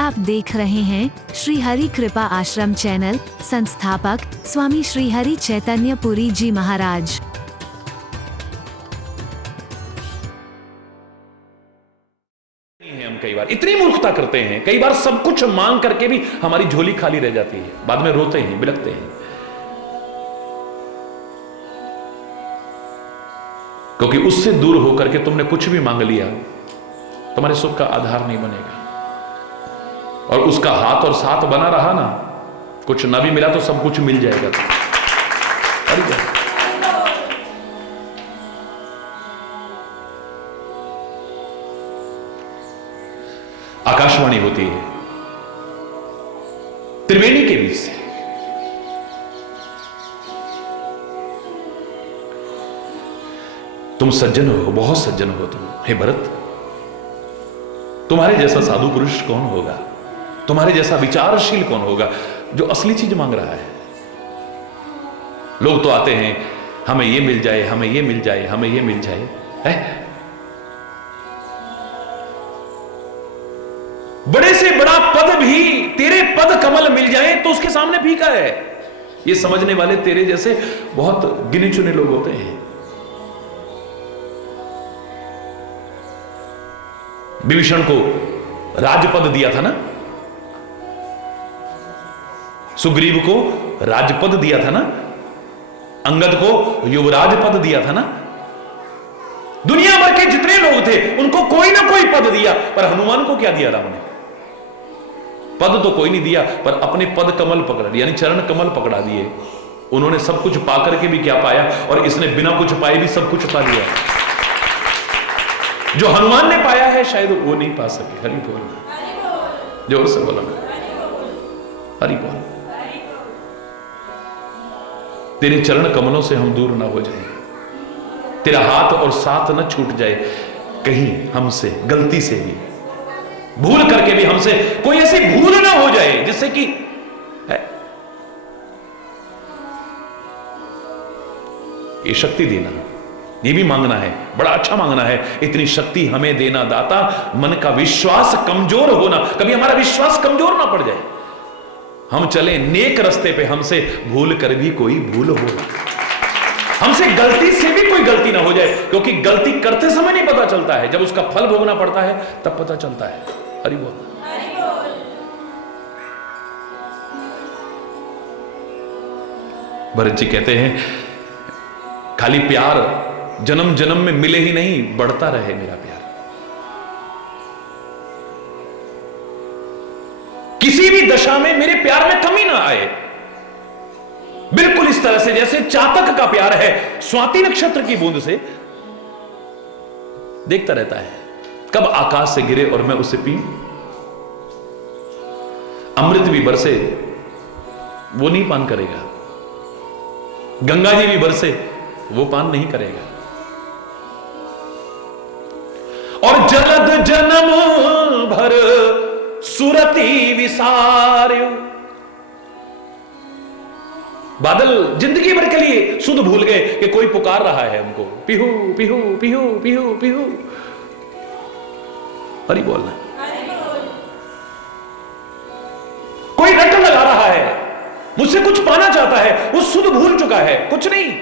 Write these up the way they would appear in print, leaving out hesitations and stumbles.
आप देख रहे हैं श्री हरि कृपा आश्रम चैनल। संस्थापक स्वामी श्री हरि चैतन्य पुरी जी महाराज। हम कई बार इतनी मूर्खता करते हैं, कई बार सब कुछ मांग करके भी हमारी झोली खाली रह जाती है, बाद में रोते हैं, बिलखते हैं, क्योंकि उससे दूर होकर के तुमने कुछ भी मांग लिया, तुम्हारे सुख का आधार नहीं बनेगा। और उसका हाथ और साथ बना रहा ना, कुछ ना भी मिला तो सब कुछ मिल जाएगा। आकाशवाणी होती है त्रिवेणी के बीच से, तुम सज्जन हो, बहुत सज्जन हो तुम। हे भरत, तुम्हारे जैसा साधु पुरुष कौन होगा, तुम्हारे जैसा विचारशील कौन होगा जो असली चीज मांग रहा है। लोग तो आते हैं, हमें ये मिल जाए, हमें ये मिल जाए, हमें ये मिल जाए, है? बड़े से बड़ा पद भी तेरे पद कमल मिल जाए तो उसके सामने फीका है। ये समझने वाले तेरे जैसे बहुत गिने चुने लोग होते हैं। विभीषण को राजपद दिया था ना, सुग्रीव को राजपद दिया था ना, अंगद को युवराज पद दिया था ना। दुनिया भर के जितने लोग थे उनको कोई ना कोई पद दिया, पर हनुमान को क्या दिया राम ने? पद तो कोई नहीं दिया, पर अपने पद कमल पकड़, यानी चरण कमल पकड़ा दिए। उन्होंने सब कुछ पाकर के भी क्या पाया, और इसने बिना कुछ पाए भी सब कुछ पा लिया। जो हनुमान ने पाया है शायद वो नहीं पा सके। हरि बोल, जोर से बोलो, हरि बोल। तेरे चरण कमलों से हम दूर ना हो जाए, तेरा हाथ और साथ न छूट जाए कहीं हमसे, गलती से भी, भूल करके भी हमसे कोई ऐसी भूल ना हो जाए जिससे कि ये शक्ति देना, ये भी मांगना है, बड़ा अच्छा मांगना है। इतनी शक्ति हमें देना दाता, मन का विश्वास कमजोर होना, कभी हमारा विश्वास कमजोर ना पड़ जाए, हम चले नेक रास्ते पे, हमसे भूल कर भी कोई भूल हो, हमसे गलती से भी कोई गलती ना हो जाए, क्योंकि गलती करते समय नहीं पता चलता है, जब उसका फल भोगना पड़ता है तब पता चलता है। हरि बोल। भरत जी कहते हैं, खाली प्यार जन्म जन्म में मिले ही नहीं, बढ़ता रहे मेरा प्यार। किसी भी दशा में मेरे प्यार में कमी ना आए, बिल्कुल इस तरह से जैसे चातक का प्यार है स्वाति नक्षत्र की बूंद से, देखता रहता है कब आकाश से गिरे और मैं उसे पी। अमृत भी बरसे वो नहीं पान करेगा, गंगा जी भी बरसे वो पान नहीं करेगा, और जलद जन्म भर सुरति विसार्यो। बादल जिंदगी भर के लिए सुध भूल गए कि कोई पुकार रहा है हमको, पिहू पिहू पिहू पिहू पिहू। हरि बोलना। कोई रट लगा रहा है, मुझसे कुछ पाना चाहता है, वो सुध भूल चुका है, कुछ नहीं।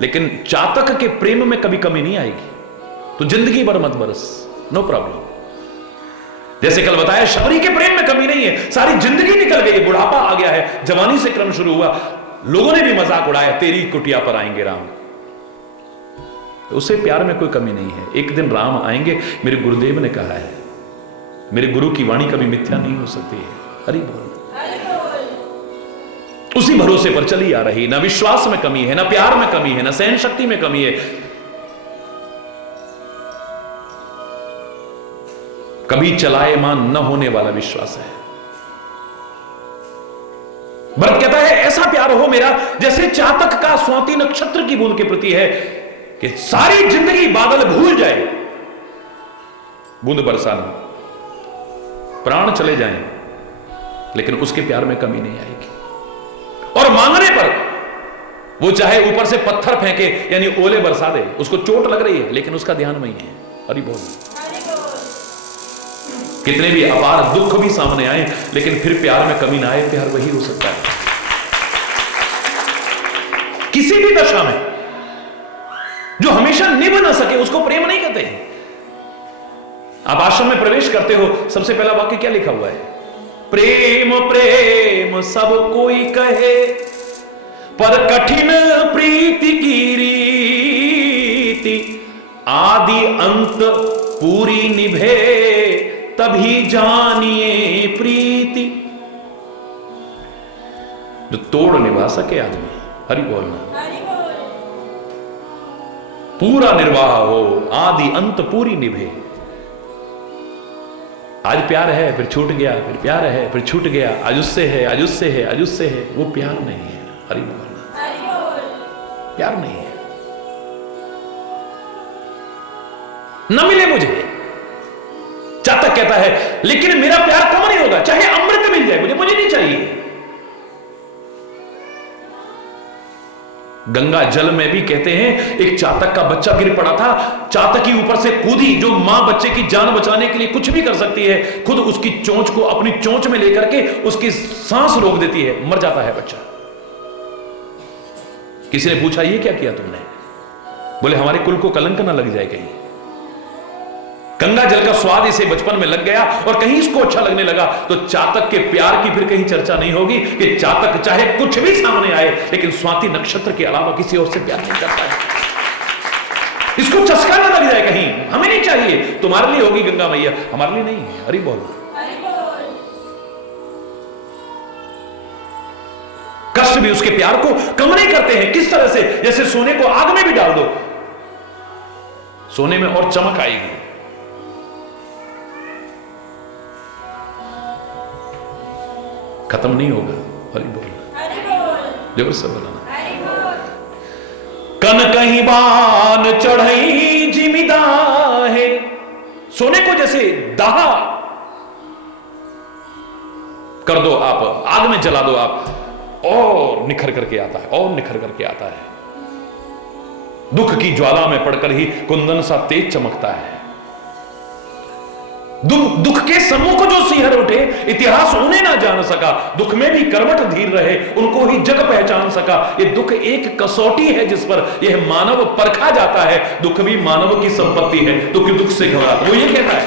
लेकिन चातक के प्रेम में कभी कमी नहीं आएगी, तो जिंदगी भर मत बरस, नो प्रॉब्लम। जैसे कल बताया, शबरी के प्रेम में कमी नहीं है, सारी जिंदगी निकल गई, बुढ़ापा आ गया है, जवानी से क्रम शुरू हुआ, लोगों ने भी मजाक उड़ाया, तेरी कुटिया पर आएंगे राम। उसे प्यार में कोई कमी नहीं है, एक दिन राम आएंगे, मेरे गुरुदेव ने कहा है, मेरे गुरु की वाणी कभी मिथ्या नहीं हो सकती है। हरि बोल। उसी भरोसे पर चली आ रही, ना विश्वास में कमी है, ना प्यार में कमी है, ना सहन शक्ति में कमी है, कभी चलायमान न होने वाला विश्वास है। भरत कहता है, ऐसा प्यार हो मेरा जैसे चातक का स्वाति नक्षत्र की बूंद के प्रति है, कि सारी जिंदगी बादल भूल जाए, बूंद बरसाना, प्राण चले जाएं, लेकिन उसके प्यार में कमी नहीं आएगी। और मांगने पर वो चाहे ऊपर से पत्थर फेंके यानी ओले बरसा दे, उसको चोट लग रही है लेकिन उसका ध्यान वही है। हरि बोल। कितने भी अपार दुख भी सामने आए, लेकिन फिर प्यार में कमी ना आए। प्यार वही हो सकता है किसी भी दशा में। जो हमेशा निभ ना सके उसको प्रेम नहीं कहते हैं। आप आश्रम में प्रवेश करते हो, सबसे पहला वाक्य क्या लिखा हुआ है? प्रेम प्रेम सब कोई कहे, पर कठिन प्रीति की रीति, आदि अंत पूरी निभे, तभी जानिए प्रीति। जो तोड़ निभा सके आदमी, हरि बोलना, पूरा निर्वाह हो, आदि अंत पूरी निभे। आज प्यार है फिर छूट गया, फिर प्यार है फिर छूट गया, आज उससे है, आज उससे है, आज उससे है, वो प्यार नहीं है। हरि बोलना, प्यार नहीं है। न मिले मुझे, चातक कहता है लेकिन मेरा प्यार कम नहीं होगा, चाहे अमृत मिल जाए मुझे नहीं चाहिए। गंगा जल में भी कहते हैं एक चातक का बच्चा गिर पड़ा था, चातकी ऊपर से कूदी, जो मां बच्चे की जान बचाने के लिए कुछ भी कर सकती है, खुद उसकी चोंच को अपनी चोंच में लेकर के उसकी सांस रोक देती है, मर जाता है बच्चा। किसी ने पूछा ये क्या किया तुमने? बोले हमारे कुल को कलंक ना लग जाए कहीं। गंगा जल का स्वाद इसे बचपन में लग गया और कहीं इसको अच्छा लगने लगा, तो चातक के प्यार की फिर कहीं चर्चा नहीं होगी कि चातक चाहे कुछ भी सामने आए लेकिन स्वाति नक्षत्र के अलावा किसी और से प्यार नहीं करता है। इसको चस्का ना लग जाए कहीं, हमें नहीं चाहिए। तुम्हारे लिए होगी गंगा मैया, हमारे लिए नहीं है। हरि बोल। कष्ट भी उसके प्यार को कम नहीं करते हैं। किस तरह से? जैसे सोने को आग में भी डाल दो, सोने में और चमक आएगी। खत्म नहीं होगा। हरि बोल, जोर से बोलना। कन कहीं बान चढ़ई जिमिदा है, सोने को जैसे दाह कर दो आप, आग में जला दो आप, और निखर करके आता है, और निखर करके आता है। दुख की ज्वाला में पड़कर ही कुंदन सा तेज चमकता है। दुख के सम्मुख जो सिहर उठे, इतिहास उन्हें ना जान सका, दुख में भी करवट धीर रहे, उनको ही जग पहचान सका। ये दुख एक कसौटी है जिस पर यह मानव परखा जाता है। दुख भी मानव की संपत्ति है, तो क्यों दुख से घबराता? वो ये कहता है,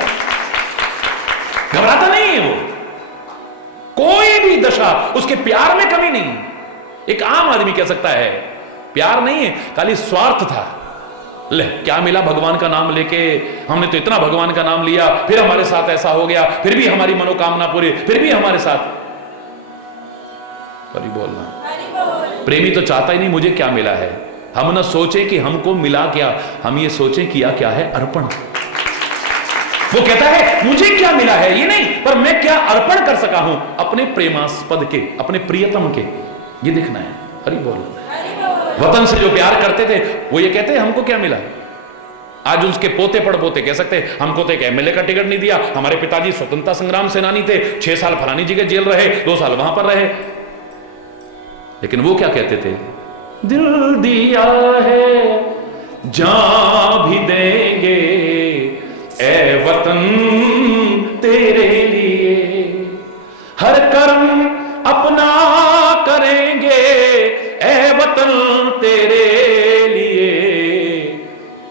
घबराता नहीं है वो। कोई भी दशा उसके प्यार में कमी नहीं। एक आम आदमी कह सकता है प्यार नहीं है, खाली स्वार्थ था। ले क्या मिला भगवान का नाम लेके, हमने तो इतना भगवान का नाम लिया, फिर हमारे साथ ऐसा हो गया, फिर भी हमारी मनोकामना पूरी, फिर भी हमारे साथ। हरि बोलना। प्रेमी तो चाहता ही नहीं मुझे क्या मिला है। हम न सोचे कि हमको मिला क्या, हम ये सोचे किया क्या है अर्पण। वो कहता है मुझे क्या मिला है ये नहीं, पर मैं क्या अर्पण कर सका हूं अपने प्रेमास्पद के, अपने प्रियतम के, ये देखना है। हरि बोलना। वतन से जो प्यार करते थे वो ये कहते हैं हमको क्या मिला। आज उसके पोते पड़पोते कह सकते हैं हमको तो एक एमएलए का टिकट नहीं दिया, हमारे पिताजी स्वतंत्रता संग्राम सेनानी थे, 6 साल फलानी जी के जेल रहे, 2 साल वहां पर रहे। लेकिन वो क्या कहते थे? दिल दिया है जान भी देंगे ए वतन तेरे लिए, हर कर्म अपना करेंगे ए वतन तेरे लिए,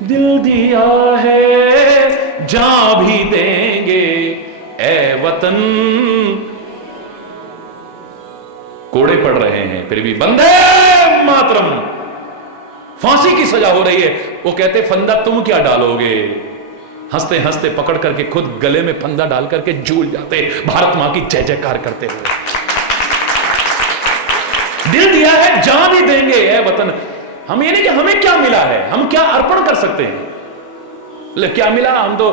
दिल दिया है जान भी देंगे ए वतन। कोड़े पड़ रहे हैं फिर भी वंदे मातरम, फांसी की सजा हो रही है। वो कहते फंदा तुम क्या डालोगे, हंसते हंसते पकड़ करके खुद गले में फंदा डाल करके झूल जाते, भारत मां की जय जयकार करते हुए। दिल दिया है जान भी देंगे ए वतन। हम ये नहीं कि हमें क्या मिला है, हम क्या अर्पण कर सकते हैं। ले क्या मिला, हम तो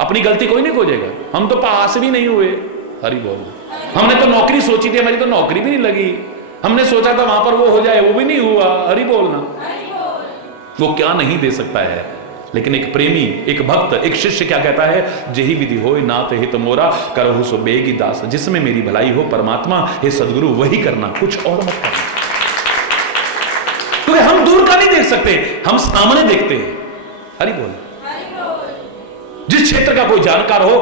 अपनी गलती कोई नहीं खोजेगा, हम तो पास भी नहीं हुए। हरि बोल। हमने तो नौकरी सोची थी, हमारी तो नौकरी भी नहीं लगी। हमने सोचा था वहां पर वो हो जाए, वो भी नहीं हुआ। हरि बोलना। वो क्या नहीं दे सकता है। लेकिन एक प्रेमी, एक भक्त, एक शिष्य क्या कहता है? जेहि विधि होय नाथ हित मोरा, करहु सो बेगी दास। जिसमें मेरी भलाई हो परमात्मा, हे सदगुरु वही करना, कुछ और मत करना। क्योंकि हम दूर का नहीं देख सकते, हम सामने देखते हैं। हरि बोल। जिस क्षेत्र का कोई जानकार हो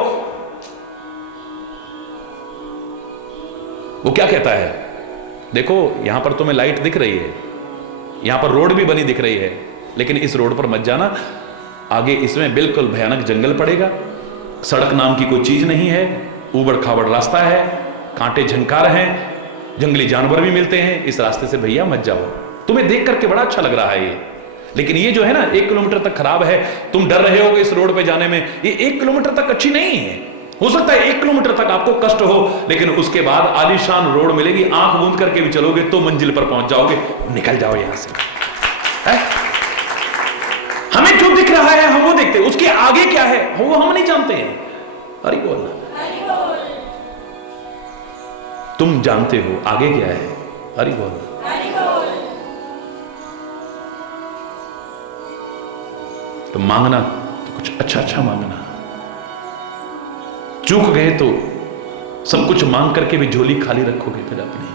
वो क्या कहता है, देखो यहां पर तुम्हें लाइट दिख रही है, यहां पर रोड भी बनी दिख रही है, लेकिन इस रोड पर मत जाना, आगे इसमें बिल्कुल भयानक जंगल पड़ेगा, सड़क नाम की कोई चीज नहीं है, ऊबड़ खाबड़ रास्ता है, कांटे झंकार हैं, जंगली जानवर भी मिलते हैं, इस रास्ते से भैया मत जाओ। तुम्हें देख करके बड़ा अच्छा लग रहा है ये, लेकिन ये जो है ना 1 किलोमीटर तक खराब है, तुम डर रहे होगे इस रोड पे जाने में, ये 1 किलोमीटर तक अच्छी नहीं है। हो सकता है 1 किलोमीटर तक आपको कष्ट हो, लेकिन उसके बाद आलीशान रोड मिलेगी, आंख मूंद करके भी चलोगे तो मंजिल पर पहुंच जाओगे, निकल जाओ यहां से। है? हमें जो दिख रहा है हम वो देखते हैं, उसके आगे क्या है वो हम नहीं जानते हैं। हरि बोल। तुम जानते हो आगे क्या है। हरि बोल। तो मांगना तो कुछ अच्छा अच्छा मांगना, चूक गए तो सब कुछ मांग करके भी झोली खाली रखोगे फिर अपनी।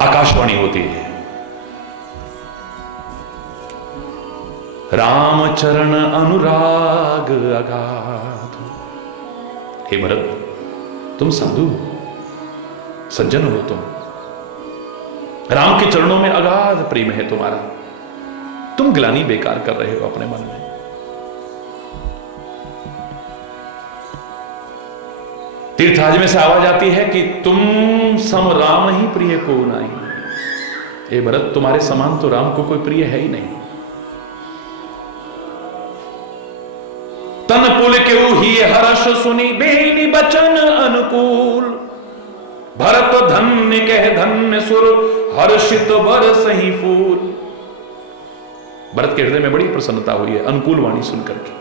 आकाशवाणी होती है, राम चरण अनुराग अगाध। हे भरत, तुम साधु हो, सज्जन हो, तुम राम के चरणों में अगाध प्रेम है तुम्हारा, तुम ग्लानि बेकार कर रहे हो अपने मन में। तीर्थाज में से आवाज आती है कि तुम सम राम ही प्रिय को नहीं। हे भरत, तुम्हारे समान तो राम को कोई प्रिय है ही नहीं। तन पुल के ही हर्ष सुनी बेनी बचन अनुकूल, भरत धन्य कह धन्य सुर हर्षित बरस ही फूल। भरत के हृदय में बड़ी प्रसन्नता हुई है अनुकूल वाणी सुनकर के।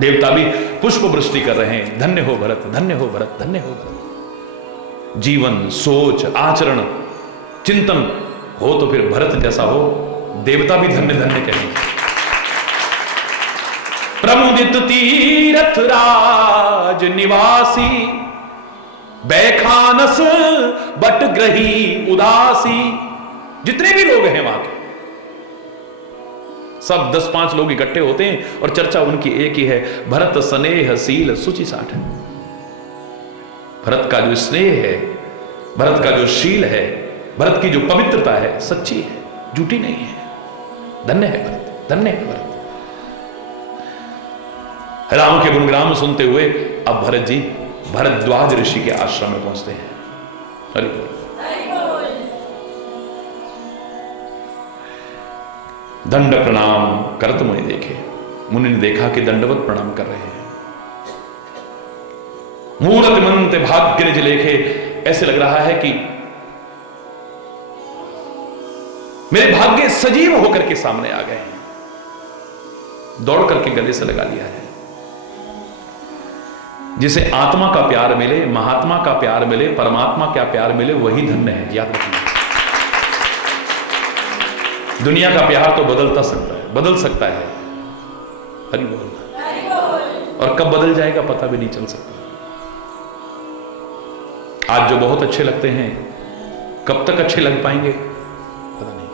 देवता भी पुष्प वृष्टि कर रहे हैं, धन्य हो भरत, धन्य हो भरत, धन्य हो भरत। जीवन, सोच, आचरण, चिंतन हो तो फिर भरत जैसा हो, देवता भी धन्य धन्य कहेंगे। प्रमुदित तीरथ राज निवासी, बैखानस बट ग्रही उदासी। जितने भी लोग हैं वहां के सब 10-5 लोग इकट्ठे होते हैं और चर्चा उनकी एक ही है, भरत स्नेह शील सुचि साठ। भरत का जो स्नेह है, भरत का जो शील है, भरत की जो पवित्रता है, सच्ची है, झूठी नहीं है। धन्य है भरत, धन्य है भरत। राम के गुणगान सुनते हुए अब भरत जी भरद्वाज ऋषि के आश्रम में पहुंचते हैं। हरि बोल। दंड प्रणाम करत मुनि देखे, मुनि ने देखा कि दंडवत प्रणाम कर रहे हैं। मूर्त मंत भाग्य निज लेखे, ऐसे लग रहा है कि मेरे भाग्य सजीव होकर के सामने आ गए हैं। दौड़ करके गले से लगा लिया है। जिसे आत्मा का प्यार मिले, महात्मा का प्यार मिले, परमात्मा का प्यार मिले, वही धन्य है, याद रखना। दुनिया का प्यार तो बदल सकता है। हरि बोल। और कब बदल जाएगा पता भी नहीं चल सकता। आज जो बहुत अच्छे लगते हैं, कब तक अच्छे लग पाएंगे पता नहीं।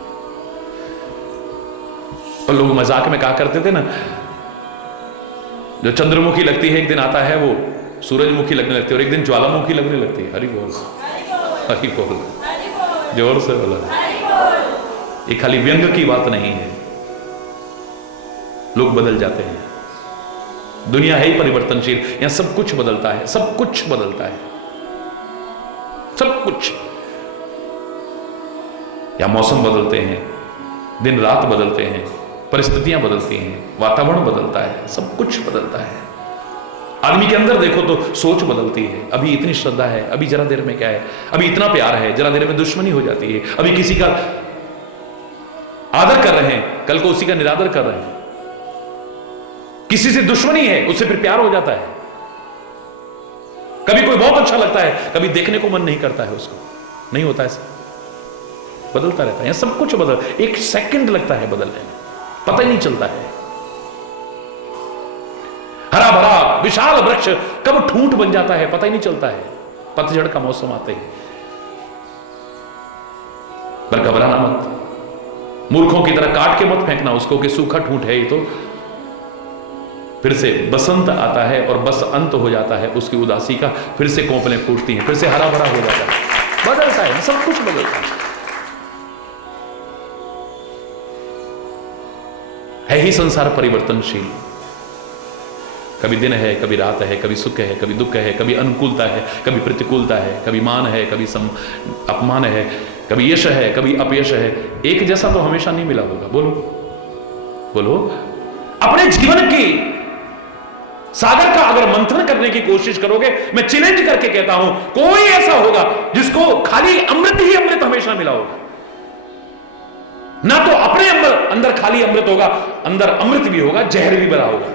और लोग मजाक में कहा करते थे ना, जो चंद्रमुखी लगती है एक दिन आता है वो सूरजमुखी लगने लगती है, और एक दिन ज्वालामुखी लगने लगती है। हरि बोल, हरि बोल, जोर से बोला। ये खाली व्यंग की बात नहीं है, लोग बदल जाते हैं। दुनिया है ही परिवर्तनशील, यहां सब कुछ बदलता है, सब कुछ बदलता है, सब कुछ। या मौसम बदलते हैं, दिन रात बदलते हैं, परिस्थितियां बदलती हैं, वातावरण बदलता है, सब कुछ बदलता है। आदमी के अंदर देखो तो सोच बदलती है। अभी इतनी श्रद्धा है, अभी जरा देर में क्या है, अभी इतना प्यार है, जरा देर में दुश्मनी हो जाती है। अभी किसी का आदर कर रहे हैं, कल को उसी का निरादर कर रहे हैं। किसी से दुश्मनी है, उससे फिर प्यार हो जाता है। कभी कोई बहुत अच्छा लगता है, कभी देखने को मन नहीं करता है उसको, नहीं होता ऐसा, बदलता रहता है। सब कुछ बदल, एक सेकंड लगता है बदलने में, पता ही नहीं चलता है। हरा भरा विशाल वृक्ष कब ठूंठ बन जाता है पता ही नहीं चलता है। पतझड़ का मौसम आते ही। पर घबराना मत, मूर्खों की तरह काट के मत फेंकना उसको कि सूखा ठूंठ है ये तो, फिर से बसंत आता है और बस अंत हो जाता है उसकी उदासी का, फिर से कोपलें फूटती हैं, फिर से हरा भरा हो जाता है, बदलता है, सब कुछ बदलता है ही संसार परिवर्तनशील। कभी दिन है, कभी रात है, कभी सुख है, कभी दुख है, कभी अनुकूलता है, कभी प्रतिकूलता है, कभी मान है, कभी अपमान है, कभी यश है, कभी अपयश है। एक जैसा तो हमेशा नहीं मिला होगा। बोलो बोलो। अपने जीवन की सागर का अगर मंथन करने की कोशिश करोगे, मैं चैलेंज करके कहता हूं, कोई ऐसा होगा जिसको खाली अमृत ही अमृत हमेशा मिला होगा। ना तो अपने अंदर खाली अमृत होगा, अंदर अमृत भी होगा, जहर भी भरा होगा,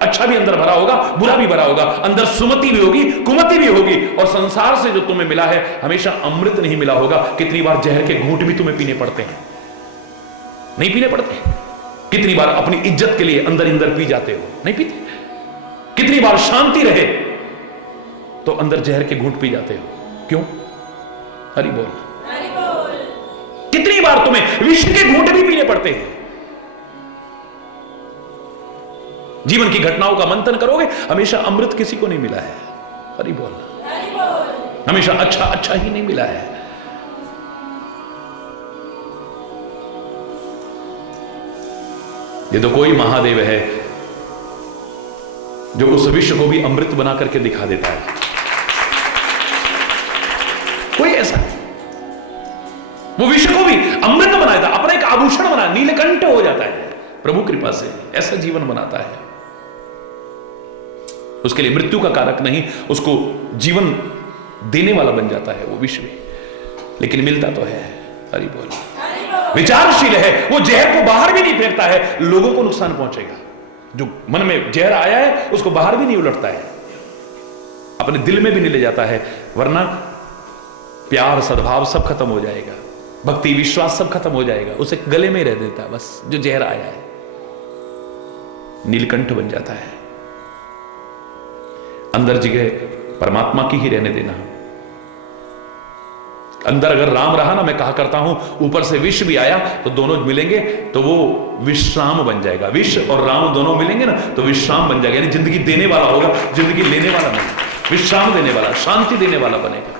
अच्छा भी अंदर भरा होगा, बुरा भी भरा होगा, अंदर सुमति भी होगी, कुमति भी होगी। और संसार से जो तुम्हें मिला है हमेशा अमृत नहीं मिला होगा। कितनी बार जहर के घूंट भी तुम्हें पीने पड़ते हैं, नहीं पीने पड़ते? कितनी बार अपनी इज्जत के लिए अंदर अंदर पी जाते हो, नहीं पीते? कितनी बार शांति रहे तो अंदर जहर के घूंट पी जाते हो, क्यों? हरि बोल। कितनी बार तुम्हें विष के घूंट भी पीने पड़ते हैं? जीवन की घटनाओं का मंथन करोगे, हमेशा अमृत किसी को नहीं मिला है। हरि बोल। हमेशा अच्छा अच्छा ही नहीं मिला है। ये तो कोई महादेव है जो उस विश्व को भी अमृत बना करके दिखा देता है। कोई ऐसा है, वो विश्व को भी अमृत बनाया था, अपना एक आभूषण बना, नीलकंठ हो जाता है प्रभु कृपा से। ऐसा जीवन बनाता है, उसके लिए मृत्यु का कारक नहीं, उसको जीवन देने वाला बन जाता है वो विश्व। लेकिन मिलता तो है। हरि बोल। विचारशील है, वो जहर को बाहर भी नहीं फेंकता है, लोगों को नुकसान पहुंचेगा। जो मन में जहर आया है उसको बाहर भी नहीं उलटता है, अपने दिल में भी नहीं ले जाता है, वरना प्यार सद्भाव सब खत्म हो जाएगा, भक्ति विश्वास सब खत्म हो जाएगा, उसे गले में रह देता है बस। जो जहर आया है नीलकंठ बन जाता है। अंदर जगह परमात्मा की ही रहने देना। अंदर अगर राम रहा ना, मैं कहा करता हूं, ऊपर से विष भी आया तो दोनों मिलेंगे तो वो विश्राम बन जाएगा। विष और राम दोनों मिलेंगे ना तो विश्राम बन जाएगा, यानी जिंदगी देने वाला होगा, जिंदगी लेने वाला नहीं, विश्राम देने वाला, शांति देने वाला बनेगा।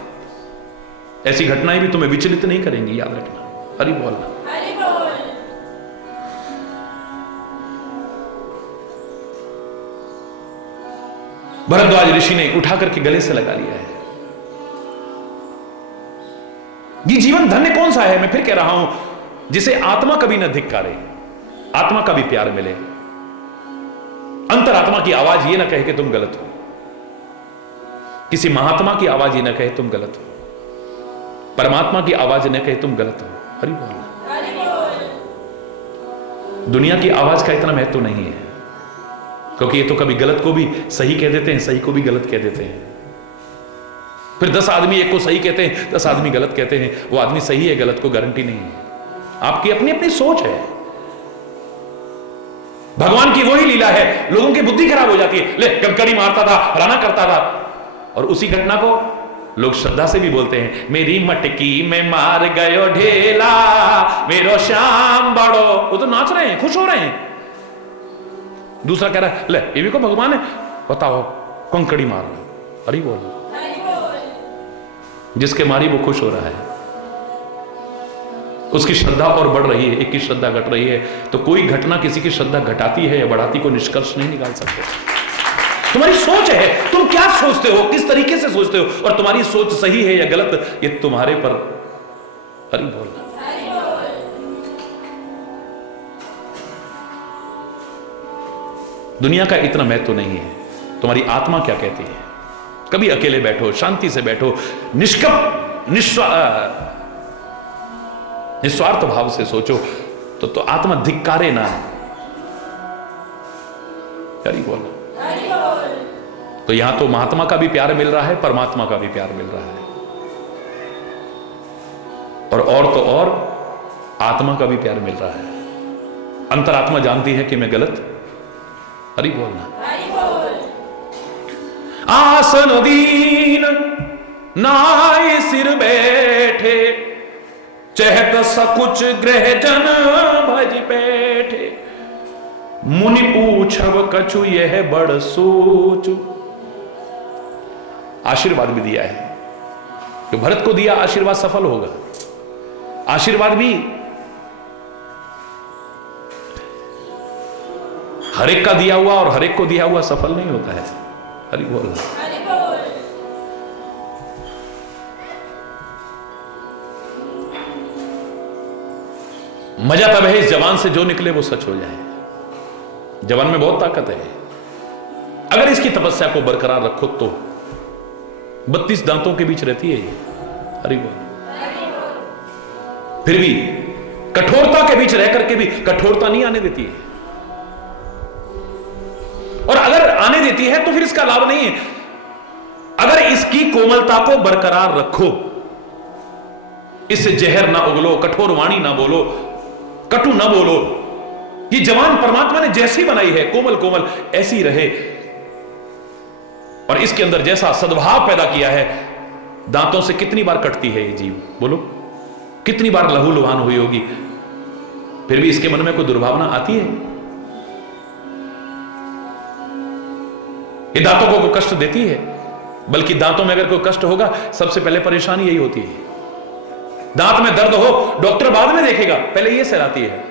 ऐसी घटनाएं भी तुम्हें विचलित नहीं करेंगी, याद रखना। हरि बोलना। भरद्वाज ऋषि ने उठा करके गले से लगा लिया है। ये जीवन धन्य कौन सा है, मैं फिर कह रहा हूं, जिसे आत्मा कभी न धिक्कारे, आत्मा का भी प्यार मिले, अंतरात्मा की आवाज ये ना कहे कि तुम गलत हो, किसी महात्मा की आवाज ये ना कहे तुम गलत हो, परमात्मा की आवाज न कहे तुम गलत हो। हरि बोल। दुनिया की आवाज का इतना महत्व नहीं है, क्योंकि ये तो कभी गलत को भी सही कह देते हैं, सही को भी गलत कह देते हैं। फिर 10 आदमी एक को सही कहते हैं, 10 आदमी गलत कहते हैं। वो आदमी सही है गलत को गारंटी नहीं है, आपकी अपनी अपनी सोच है। भगवान की वही लीला है, लोगों की बुद्धि खराब हो जाती है। ले कंकड़ी मारता था, फलाना करता था, और उसी घटना को लोग श्रद्धा से भी बोलते हैं, मेरी मटकी में मार गयो ढेला, मेरो श्याम बड़ो। वो तो नाच रहे हैं, खुश हो रहे हैं। दूसरा कह रहा है, ले ये भी को भगवान है, बताओ कंकड़ी मार रहा। अरे बोल, जिसके मारी वो खुश हो रहा है, उसकी श्रद्धा और बढ़ रही है, एक की श्रद्धा घट रही है। तो कोई घटना किसी की श्रद्धा घटाती है या बढ़ाती को निष्कर्ष नहीं निकाल सकते। तुम्हारी सोच है, तुम क्या सोचते हो, किस तरीके से सोचते हो, और तुम्हारी सोच सही है या गलत, ये तुम्हारे पर। हरि बोल। दुनिया का इतना महत्व नहीं है, तुम्हारी आत्मा क्या कहती है। कभी अकेले बैठो, शांति से बैठो, निस्वार्थ भाव से सोचो, तो आत्मा धिक्कारे ना। हरि बोल। तो यहां तो महात्मा का भी प्यार मिल रहा है, परमात्मा का भी प्यार मिल रहा है, और तो और आत्मा का भी प्यार मिल रहा है। अंतरात्मा जानती है कि मैं गलत। हरि बोलना। आसन दीन नाय सिर बैठे, चहत सकुच गृह जन भज बैठे। मुनि पूछव कछु यह बड़ सोच। आशीर्वाद भी दिया है, जो भरत को दिया आशीर्वाद सफल होगा। आशीर्वाद भी हर एक का दिया हुआ और हर एक को दिया हुआ सफल नहीं होता है। हरि बोल। मजा तब है इस जवान से जो निकले वो सच हो जाए। जवान में बहुत ताकत है। अगर इसकी तपस्या को बरकरार रखो तो 32 दांतों के बीच रहती है ये। हरि बोल। फिर भी कठोरता के बीच रह करके भी कठोरता नहीं आने देती है, और अगर आने देती है तो फिर इसका लाभ नहीं है। अगर इसकी कोमलता को बरकरार रखो, इससे जहर ना उगलो, कठोर वाणी ना बोलो, कटु ना बोलो। ये जवान परमात्मा ने जैसी बनाई है कोमल कोमल ऐसी रहे, और इसके अंदर जैसा सद्भाव पैदा किया है। दांतों से कितनी बार कटती है ये जीव, बोलो कितनी बार लहू लुहान हुई होगी, फिर भी इसके मन में कोई दुर्भावना आती है? ये दांतों को कोई कष्ट देती है? बल्कि दांतों में अगर कोई कष्ट होगा सबसे पहले परेशानी यही होती है। दांत में दर्द हो डॉक्टर बाद में देखेगा, पहले ये सहलाती है।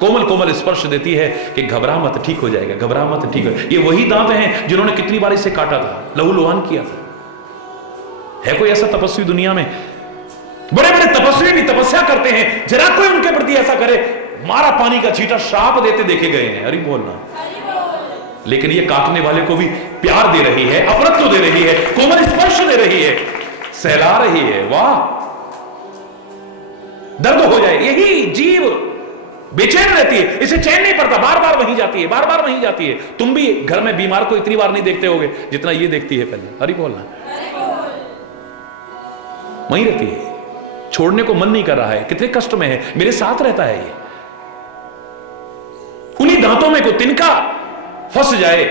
कोमल कोमल स्पर्श देती है कि घबरा मत, ठीक हो जाएगा, घबरा मत, ठीक हो। ये वही दांत हैं जिन्होंने कितनी बार इसे काटा था, लहू लुहान किया था। है कोई ऐसा तपस्वी दुनिया में? बड़े बड़े तपस्वी भी तपस्या करते हैं, जरा कोई उनके प्रति ऐसा करे, मारा पानी का छींटा श्राप देते देखे गए हैं। हरि बोलना। लेकिन ये काटने वाले को भी प्यार दे रही है, अमृत दे रही है, कोमल स्पर्श दे रही है, सहला रही है। वाह, दर्द हो जाए यही जीव बेचैन रहती है, इसे चैन नहीं पड़ता, बार बार वहीं जाती है, बार बार वहीं जाती है। तुम भी घर में बीमार को इतनी बार नहीं देखते होगे जितना ये देखती है पहले। हरि बोलना। वहीं रहती है, छोड़ने को मन नहीं कर रहा है, कितने कष्ट में है, मेरे साथ रहता है ये। उन्हीं दांतों में को तिनका फंस जाए,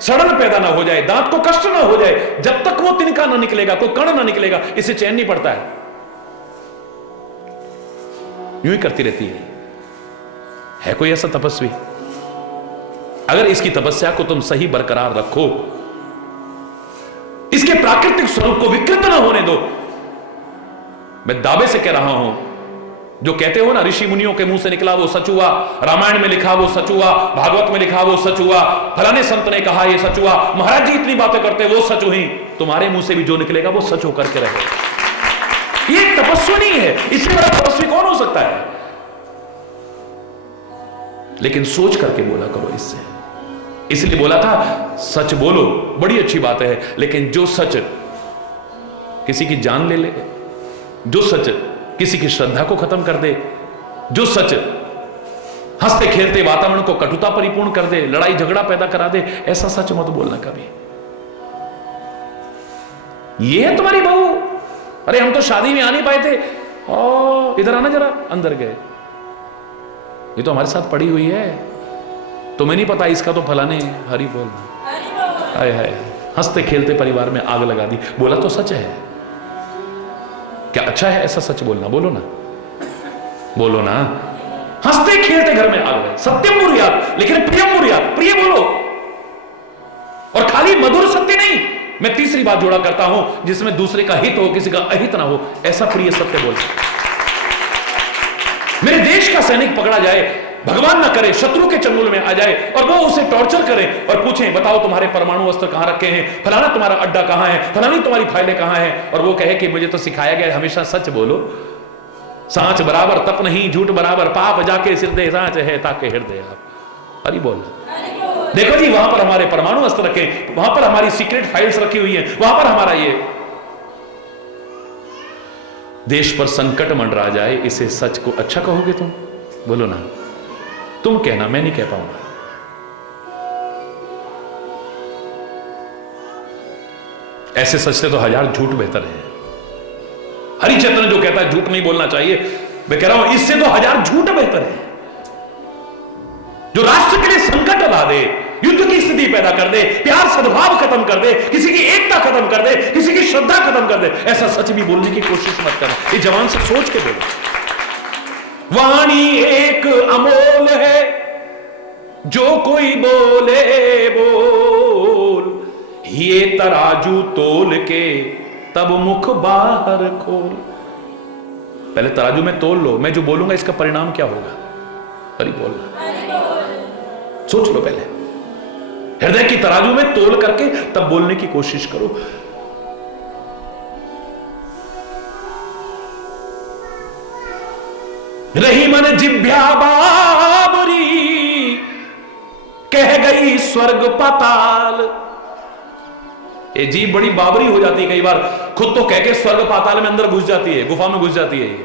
सड़न पैदा ना हो जाए, दांत को कष्ट ना हो जाए, जब तक वो तिनका ना निकलेगा, कोई कण ना निकलेगा, इसे चैन नहीं पड़ता है। यूं ही करती रहती है कोई ऐसा तपस्वी? अगर इसकी तपस्या को तुम सही बरकरार रखो, इसके प्राकृतिक स्वरूप को विकृत ना होने दो। मैं दावे से कह रहा हूं, जो कहते हो ना ऋषि मुनियों के मुंह से निकला वो सच हुआ, रामायण में लिखा वो सच हुआ, भागवत में लिखा वो सच हुआ, फलाने संत ने कहा ये सच हुआ, महाराज जी इतनी बातें करते वो सच हुई, तुम्हारे मुंह से भी जो निकलेगा वो सच होकर के रहे। ये तपस्वी नहीं है, इससे बड़ा तपस्वी कौन हो सकता है? लेकिन सोच करके बोला करो इससे। इसलिए बोला था सच बोलो, बड़ी अच्छी बात है, लेकिन जो सच किसी की जान ले ले, जो सच किसी की श्रद्धा को खत्म कर दे, जो सच हंसते खेलते वातावरण को कटुता परिपूर्ण कर दे, लड़ाई झगड़ा पैदा करा दे, ऐसा सच मत बोलना कभी। ये है तुम्हारी बहू? अरे हम तो शादी में आ नहीं पाए थे, ओ इधर आना जरा, अंदर गए, ये तो हमारे साथ पड़ी हुई है, तुम्हें नहीं पता इसका तो फलाने। हरि बोलना। हाय हाय, हंसते खेलते परिवार में आग लगा दी, बोला तो सच है। क्या अच्छा है ऐसा सच बोलना? बोलो ना, बोलो ना। हंसते खेलते घर में आग लगे, सत्यम मुर्यात, लेकिन प्रियम मुर्यात, प्रिय बोलो। और खाली मधुर सत्य नहीं, मैं तीसरी बात जोड़ा करता हूं, जिसमें दूसरे का हित हो, किसी का अहित ना हो, ऐसा प्रिय सत्य बोल। मेरे देश का सैनिक पकड़ा जाए, भगवान ना करे शत्रु के चंगुल में आ जाए, और वो उसे टॉर्चर करे और पूछें बताओ तुम्हारे परमाणु अस्त्र कहां रखे हैं, फलाना तुम्हारा अड्डा कहां है, फलानी तुम्हारी फाइलें कहां हैं, और वो कहे कि मुझे तो सिखाया गया हमेशा सच बोलो, सांच बराबर तप नहीं, झूठ बराबर पाप, जाके सिर दे सांच है ताके हृदय आप। हरि बोल। देखो जी, वहां पर हमारे परमाणु अस्त्र रखे, वहां पर हमारी सीक्रेट फाइल्स रखी हुई है, वहां पर हमारा ये। देश पर संकट मंडरा जाए, इसे सच को अच्छा कहोगे तुम? बोलो ना, तुम कहना, मैं नहीं कह पाऊंगा। ऐसे सच से तो 1000 झूठ बेहतर है। हरि चैतन्य जो कहता है झूठ नहीं बोलना चाहिए, मैं कह रहा हूं इससे तो 1000 झूठ बेहतर है। जो राष्ट्र के लिए संकट ला दे, युद्ध की स्थिति पैदा कर दे, प्यार सद्भाव खत्म कर दे, किसी की एकता खत्म कर दे, किसी की श्रद्धा खत्म कर दे, ऐसा सच भी बोलने की कोशिश मत करना। ये जवान से सोच के बोलो। वाणी एक अमोल है, जो कोई बोले बोल, ये तराजू तोल के तब मुख बाहर खोल। पहले तराजू में तोल लो, मैं जो बोलूंगा इसका परिणाम क्या होगा। हरि बोल, सोच लो पहले, हृदय की तराजू में तोल करके तब बोलने की कोशिश करो। रही मन जिभ्या बाबरी, कह गई स्वर्ग पाताल। ये जीभ बड़ी बाबरी हो जाती है, कई बार खुद तो कह के स्वर्ग पाताल में अंदर घुस जाती है, गुफा में घुस जाती है, ये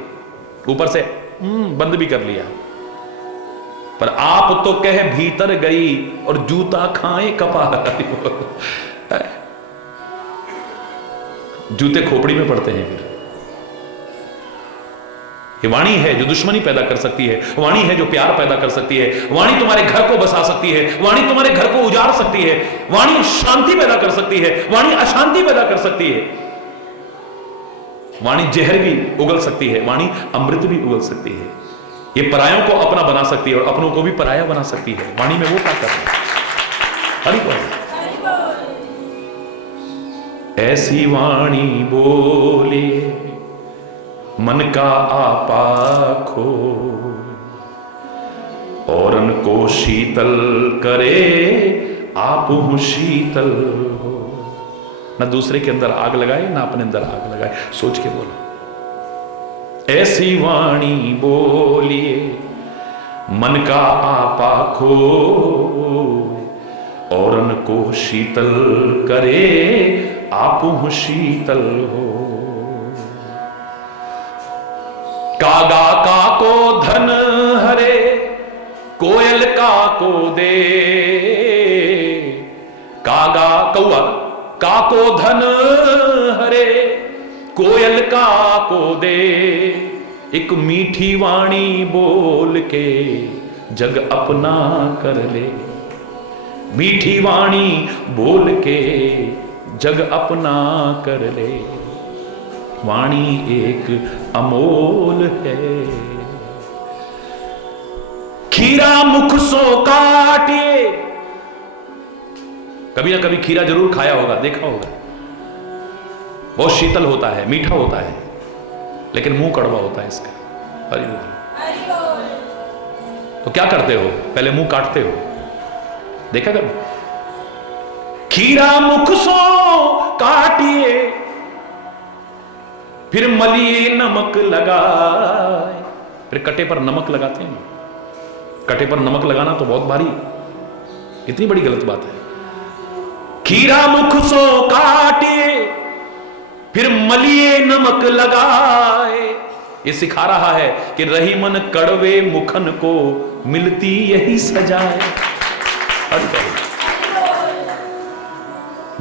ऊपर से बंद भी कर लिया। पर आप तो कह भीतर गई और जूता खाए कपार। जूते खोपड़ी में पड़ते हैं। फिर ये वाणी है जो दुश्मनी पैदा कर सकती है, वाणी है जो प्यार पैदा कर सकती है, वाणी तुम्हारे घर को बसा सकती है, वाणी तुम्हारे घर को उजाड़ सकती है, वाणी शांति पैदा कर सकती है, वाणी अशांति पैदा कर सकती है, वाणी जहर भी उगल सकती है, वाणी अमृत भी उगल सकती है। ये परायों को अपना बना सकती है और अपनों को भी पराया बना सकती है। वाणी में वो ताकत है। हरि बोल। ऐसी वाणी बोले मन का आपा खो, औरन को शीतल करे आप हूं शीतल हो। ना दूसरे के अंदर आग लगाए ना अपने अंदर आग लगाए, सोच के बोलो। ऐसी वाणी बोलिए मन का आपा खो, औरन को शीतल करे आप हूं शीतल हो। कागा का को धन हरे कोयल का को दे, कागा कौआ का को धन हरे कोयल का को दे। एक मीठी वाणी बोल के जग अपना कर ले, मीठी वाणी बोल के जग अपना कर ले। वाणी एक अमोल है, खीरा मुख सो काटिए। कभी ना कभी खीरा जरूर खाया होगा, देखा होगा, बहुत शीतल होता है, मीठा होता है, लेकिन मुंह कड़वा होता है इसका। हरि बोल। तो क्या करते हो, पहले मुंह काटते हो, देखा कभी? खीरा मुख सो काटिए फिर मलिए नमक लगाए। फिर कटे पर नमक लगाते हैं। कटे पर नमक लगाना तो बहुत भारी, इतनी बड़ी गलत बात है। खीरा मुख सो काटिए फिर मलिए नमक लगाए। ये सिखा रहा है कि रही मन कड़वे मुखन को मिलती यही सजाए।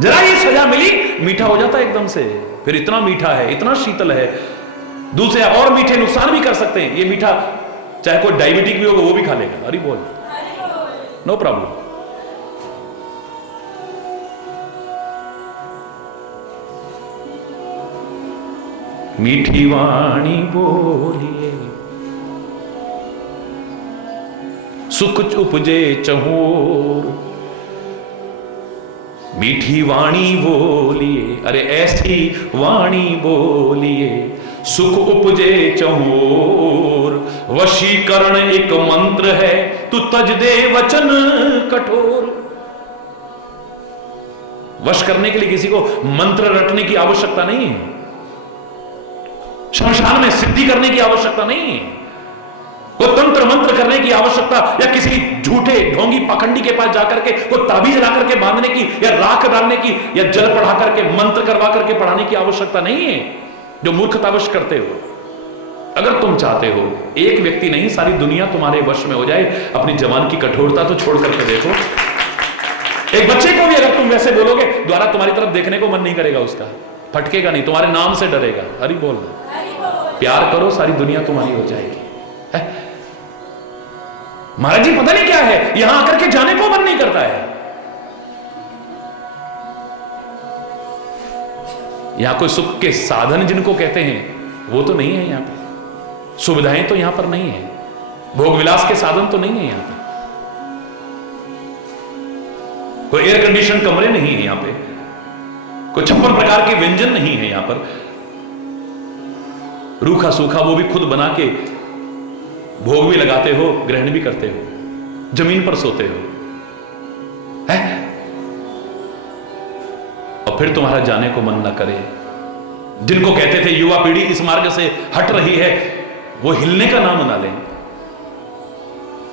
जरा ये सजा मिली, मीठा हो जाता है एकदम से। फिर इतना मीठा है, इतना शीतल है, दूसरे और मीठे नुकसान भी कर सकते हैं। ये मीठा चाहे कोई डायबिटिक भी होगा वो भी खा लेगा। हरि बोल, नो प्रॉब्लम। मीठी वाणी बोलिए सुख उपजे चहोर। मीठी वाणी बोलिए, अरे ऐसी वाणी बोलिए सुख उपजे चहोर। वशीकरण एक मंत्र है तू तज दे वचन कठोर। वश करने के लिए किसी को मंत्र रटने की आवश्यकता नहीं है, शमशान में सिद्धि करने की आवश्यकता नहीं है, वो तंत्र मंत्र करने की आवश्यकता या किसी झूठे ढोंगी पाखंडी के पास जाकर के वो ताबीज ला करके बांधने की या राख डालने की या जल पढ़ा करके मंत्र करवा करके पढ़ाने की आवश्यकता नहीं है, जो मूर्खतावश करते हो। अगर तुम चाहते हो एक व्यक्ति नहीं सारी दुनिया तुम्हारे वश में हो जाए, अपनी जवान की कठोरता तो छोड़ करके देखो। एक बच्चे को भी अगर तुम वैसे बोलोगे, द्वारा तुम्हारी तरफ देखने को मन नहीं करेगा, उसका फटकेगा नहीं, तुम्हारे नाम से डरेगा। हरि बोल। प्यार करो सारी दुनिया तुम्हारी हो जाएगी। महाराज जी पता नहीं क्या है, यहां आकर के जाने को मन नहीं करता है। यहां कोई सुख के साधन जिनको कहते हैं वो तो नहीं है यहां पे। सुविधाएं तो यहां पर नहीं है, भोग विलास के साधन तो नहीं है यहां पे, कोई एयर कंडीशन कमरे नहीं है यहां पे, कोई 56 प्रकार के व्यंजन नहीं है यहां पर, रूखा सूखा वो भी खुद बना के भोग भी लगाते हो, ग्रहण भी करते हो, जमीन पर सोते हो, है? और फिर तुम्हारा जाने को मन ना करे। जिनको कहते थे युवा पीढ़ी इस मार्ग से हट रही है, वो हिलने का नाम ना लें।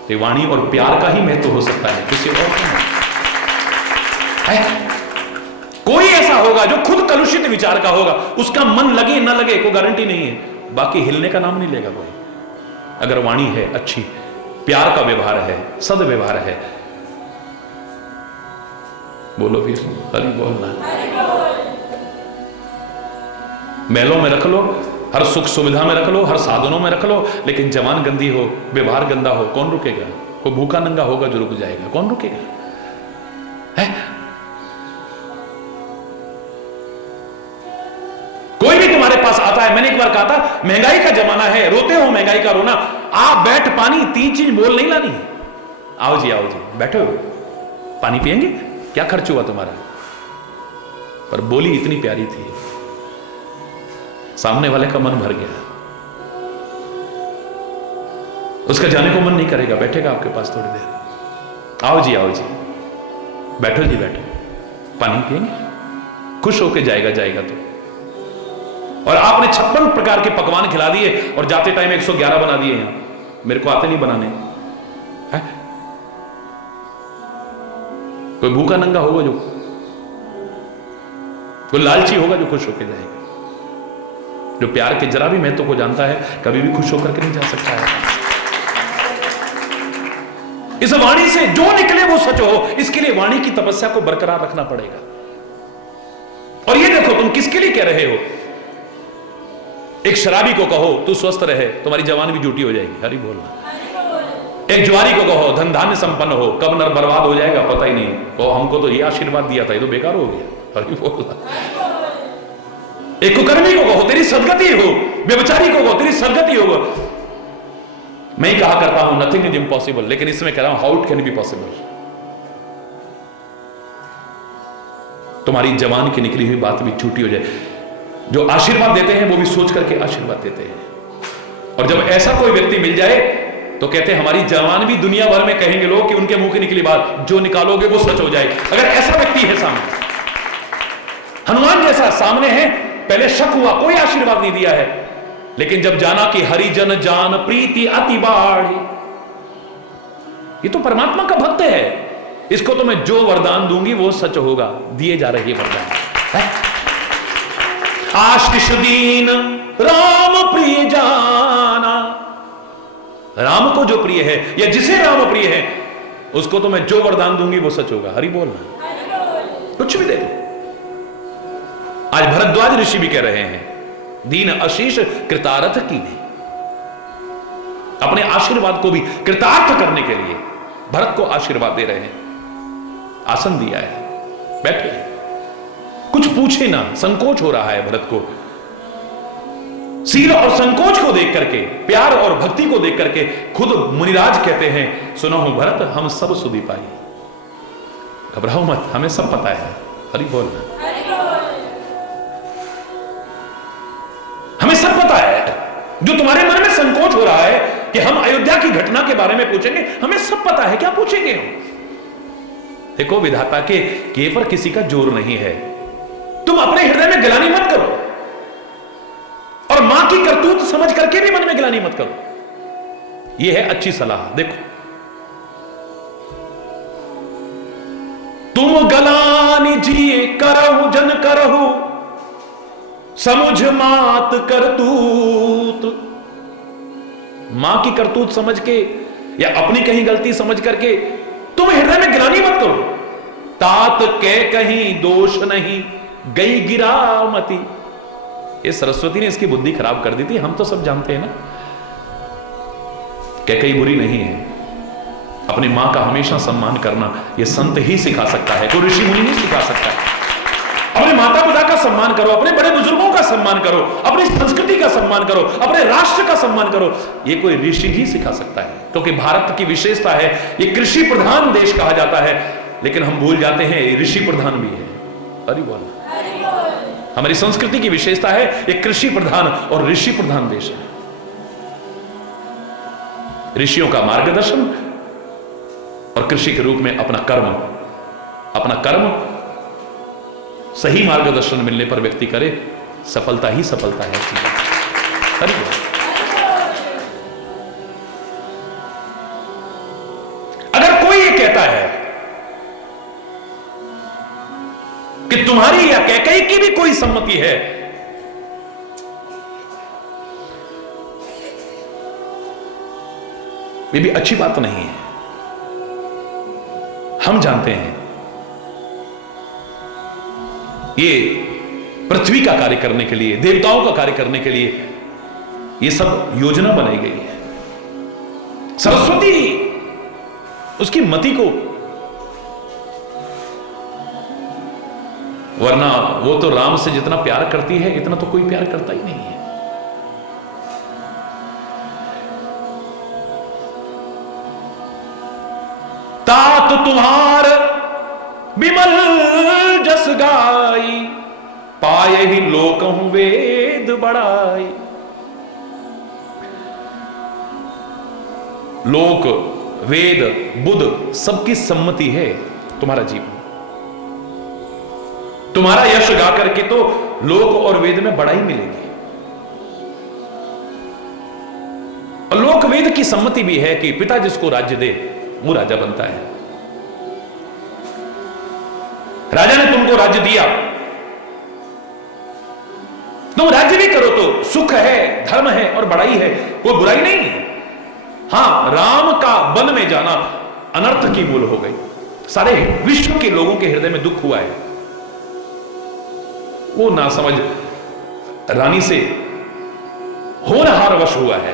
तो वाणी और प्यार का ही महत्व हो सकता है, किसी और का नहीं है। कोई ऐसा होगा जो खुद कलुषित विचार का होगा, उसका मन लगे ना लगे कोई गारंटी नहीं है, बाकी हिलने का नाम नहीं लेगा कोई। अगर वाणी है अच्छी, प्यार का व्यवहार है, सदव्यवहार है, बोलो फिर हरि बोलना। महलों में रख लो, हर सुख सुविधा में रख लो, हर साधनों में रख लो, लेकिन जवान गंदी हो, व्यवहार गंदा हो, कौन रुकेगा? कोई भूखा नंगा होगा जो रुक जाएगा, कौन रुकेगा? है? कोई भी तुम्हारे पास आता है, मैंने एक बार कहा था महंगाई का जमाना है, रोते हो महंगाई का रोना, आप बैठ पानी 3 चीज बोल नहीं लानी है। आओ जी बैठो, पानी पिएंगे, क्या खर्च हुआ तुम्हारा? पर बोली इतनी प्यारी थी, सामने वाले का मन भर गया, उसका जाने को मन नहीं करेगा, बैठेगा आपके पास थोड़ी देर। आओ जी बैठो जी बैठो, पानी पिएंगे, खुश होके जाएगा तो। और आपने 56 प्रकार के पकवान खिला दिए और जाते टाइम 111 बना दिए हैं, मेरे को आते नहीं बनाने है? कोई भूखा नंगा होगा जो, कोई लालची होगा जो खुश होकर जाएगा, जो प्यार के जरा भी महत्व को जानता है, कभी भी खुश होकर के नहीं जा सकता है। इस वाणी से जो निकले वो सच हो, इसके लिए वाणी की तपस्या को बरकरार रखना पड़ेगा। और ये देखो तुम किसके लिए कह रहे हो? एक शराबी को कहो तू स्वस्थ रहे, तुम्हारी जवान भी झूठी हो जाएगी, हरि बोलना। एक जुआरी को कहो धन धान्य संपन्न हो, कब नर बर्बाद हो जाएगा पता ही नहीं, कहो हमको तो ये आशीर्वाद दिया था, ये तो बेकार हो गया, हरि बोलना। एक कुकर्मी को कहो तेरी सदगति हो, व्यभिचारी को कहो तेरी सदगति हो। मैं ही कहा करता हूं नथिंग इज इम्पॉसिबल, लेकिन इसमें कह रहा हूं how it can be possible. तुम्हारी जवान की निकली हुई बात भी झूठी हो जाए। जो आशीर्वाद देते हैं वो भी सोच करके आशीर्वाद देते हैं। और जब ऐसा कोई व्यक्ति मिल जाए तो कहते हैं हमारी जवान भी दुनिया भर में कहेंगे लोग कि उनके मुंह की निकली बात जो निकालोगे वो सच हो जाए। अगर ऐसा व्यक्ति है सामने, हनुमान जैसा सामने है, पहले शक हुआ, कोई आशीर्वाद नहीं दिया है, लेकिन जब जाना कि हरिजन जान प्रीति अति बाढ़, ये तो परमात्मा का भक्त है, इसको तो मैं जो वरदान दूंगी वो सच होगा। दिए जा रहे वरदान। आशीष दीन राम प्रिय जाना, राम को जो प्रिय है या जिसे राम प्रिय है उसको तो मैं जो वरदान दूंगी वो सच होगा। हरि बोलना, कुछ भी दे दो। आज भरद्वाज ऋषि भी कह रहे हैं दीन आशीष कृतार्थ की नहीं, अपने आशीर्वाद को भी कृतार्थ करने के लिए भरत को आशीर्वाद दे रहे हैं। आसन दिया है, बैठे, कुछ पूछे ना, संकोच हो रहा है भरत को। सील और संकोच को देख करके, प्यार और भक्ति को देख करके खुद मुनिराज कहते हैं सुनो भरत हम सब सुधी पाई, घबराओ मत, हमें सब पता है। हरि बोलना, हमें सब पता है। जो तुम्हारे मन में संकोच हो रहा है कि हम अयोध्या की घटना के बारे में पूछेंगे, हमें सब पता है, क्या पूछेंगे हम। देखो विधाता के किए पर किसी का जोर नहीं है। तुम अपने हृदय में गिलानी मत करो और मां की करतूत समझ करके भी मन में गिलानी मत करो। यह है अच्छी सलाह। देखो तुम गलानी जी करहु जन करहु समुझ मात करतूत। मां की करतूत समझ के या अपनी कहीं गलती समझ करके तुम हृदय में गिलानी मत करो। तात के कहीं दोष नहीं गई गिरामती। ये सरस्वती ने इसकी बुद्धि खराब कर दी थी, हम तो सब जानते हैं ना। क्या कहीं बुरी नहीं है। अपनी मां का हमेशा सम्मान करना यह संत ही सिखा सकता है, कोई ऋषि मुनि नहीं सिखा सकता है। अपने माता पिता का सम्मान करो, अपने बड़े बुजुर्गों का सम्मान करो, अपनी संस्कृति का सम्मान करो, अपने राष्ट्र का सम्मान करो। ये कोई ऋषि ही सिखा सकता है, क्योंकि भारत की विशेषता है ये कृषि प्रधान देश कहा जाता है, लेकिन हम भूल जाते हैं ये ऋषि प्रधान भी है। हरि बोल। हमारी संस्कृति की विशेषता है ये कृषि प्रधान और ऋषि प्रधान देश है। ऋषियों का मार्गदर्शन और कृषि के रूप में अपना कर्म सही मार्गदर्शन मिलने पर व्यक्ति करे, सफलता ही सफलता है। हरि बोल। अगर कोई ये कहता है कि तुम्हारी या कैकेयी की भी कोई सम्मति है, ये भी अच्छी बात नहीं है। हम जानते हैं ये पृथ्वी का कार्य करने के लिए, देवताओं का कार्य करने के लिए ये सब योजना बनाई गई है। सरस्वती उसकी मति को, वरना वो तो राम से जितना प्यार करती है इतना तो कोई प्यार करता ही नहीं है। तात तुम्हार विमल जस गाई, पाए ही लोकहु वेद बड़ाई। लोक, वेद, बुद्ध सबकी सम्मति है तुम्हारा जीवन। तुम्हारा यश गा करके तो लोक और वेद में बड़ाई मिलेगी। और लोक वेद की सम्मति भी है कि पिता जिसको राज्य दे वो राजा बनता है। राजा ने तुमको राज्य दिया, तुम राज्य भी करो तो सुख है, धर्म है और बड़ाई है, कोई बुराई नहीं है। हां, राम का वन में जाना अनर्थ की मूल हो गई। सारे विश्व के लोगों के हृदय में दुख हुआ है। वो नासमझ रानी से होनहार वश हुआ है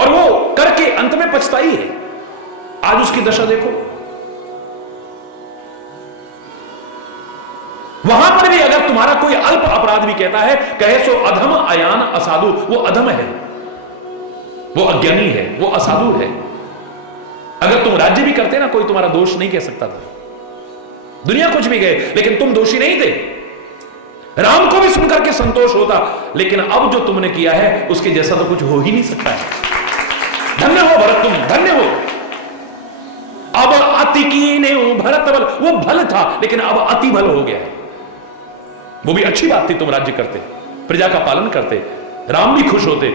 और वो करके अंत में पछताई है। आज उसकी दशा देखो। वहां पर भी अगर तुम्हारा कोई अल्प अपराध भी कहता है, कहे सो अधम अयान असाधु, वो अधम है, वो अज्ञानी है, वो असाधु है। अगर तुम राज्य भी करते ना, कोई तुम्हारा दोष नहीं कह सकता था। दुनिया कुछ भी कहे, लेकिन तुम दोषी नहीं थे। राम को भी सुनकर के संतोष होता, लेकिन अब जो तुमने किया है उसके जैसा तो कुछ हो ही नहीं सकता है। धन्य हो भरत, तुम धन्य हो। अब अति कीने भरत बल, वो भल था लेकिन अब अति भल हो गया है। वो भी अच्छी बात थी, तुम राज्य करते, प्रजा का पालन करते, राम भी खुश होते,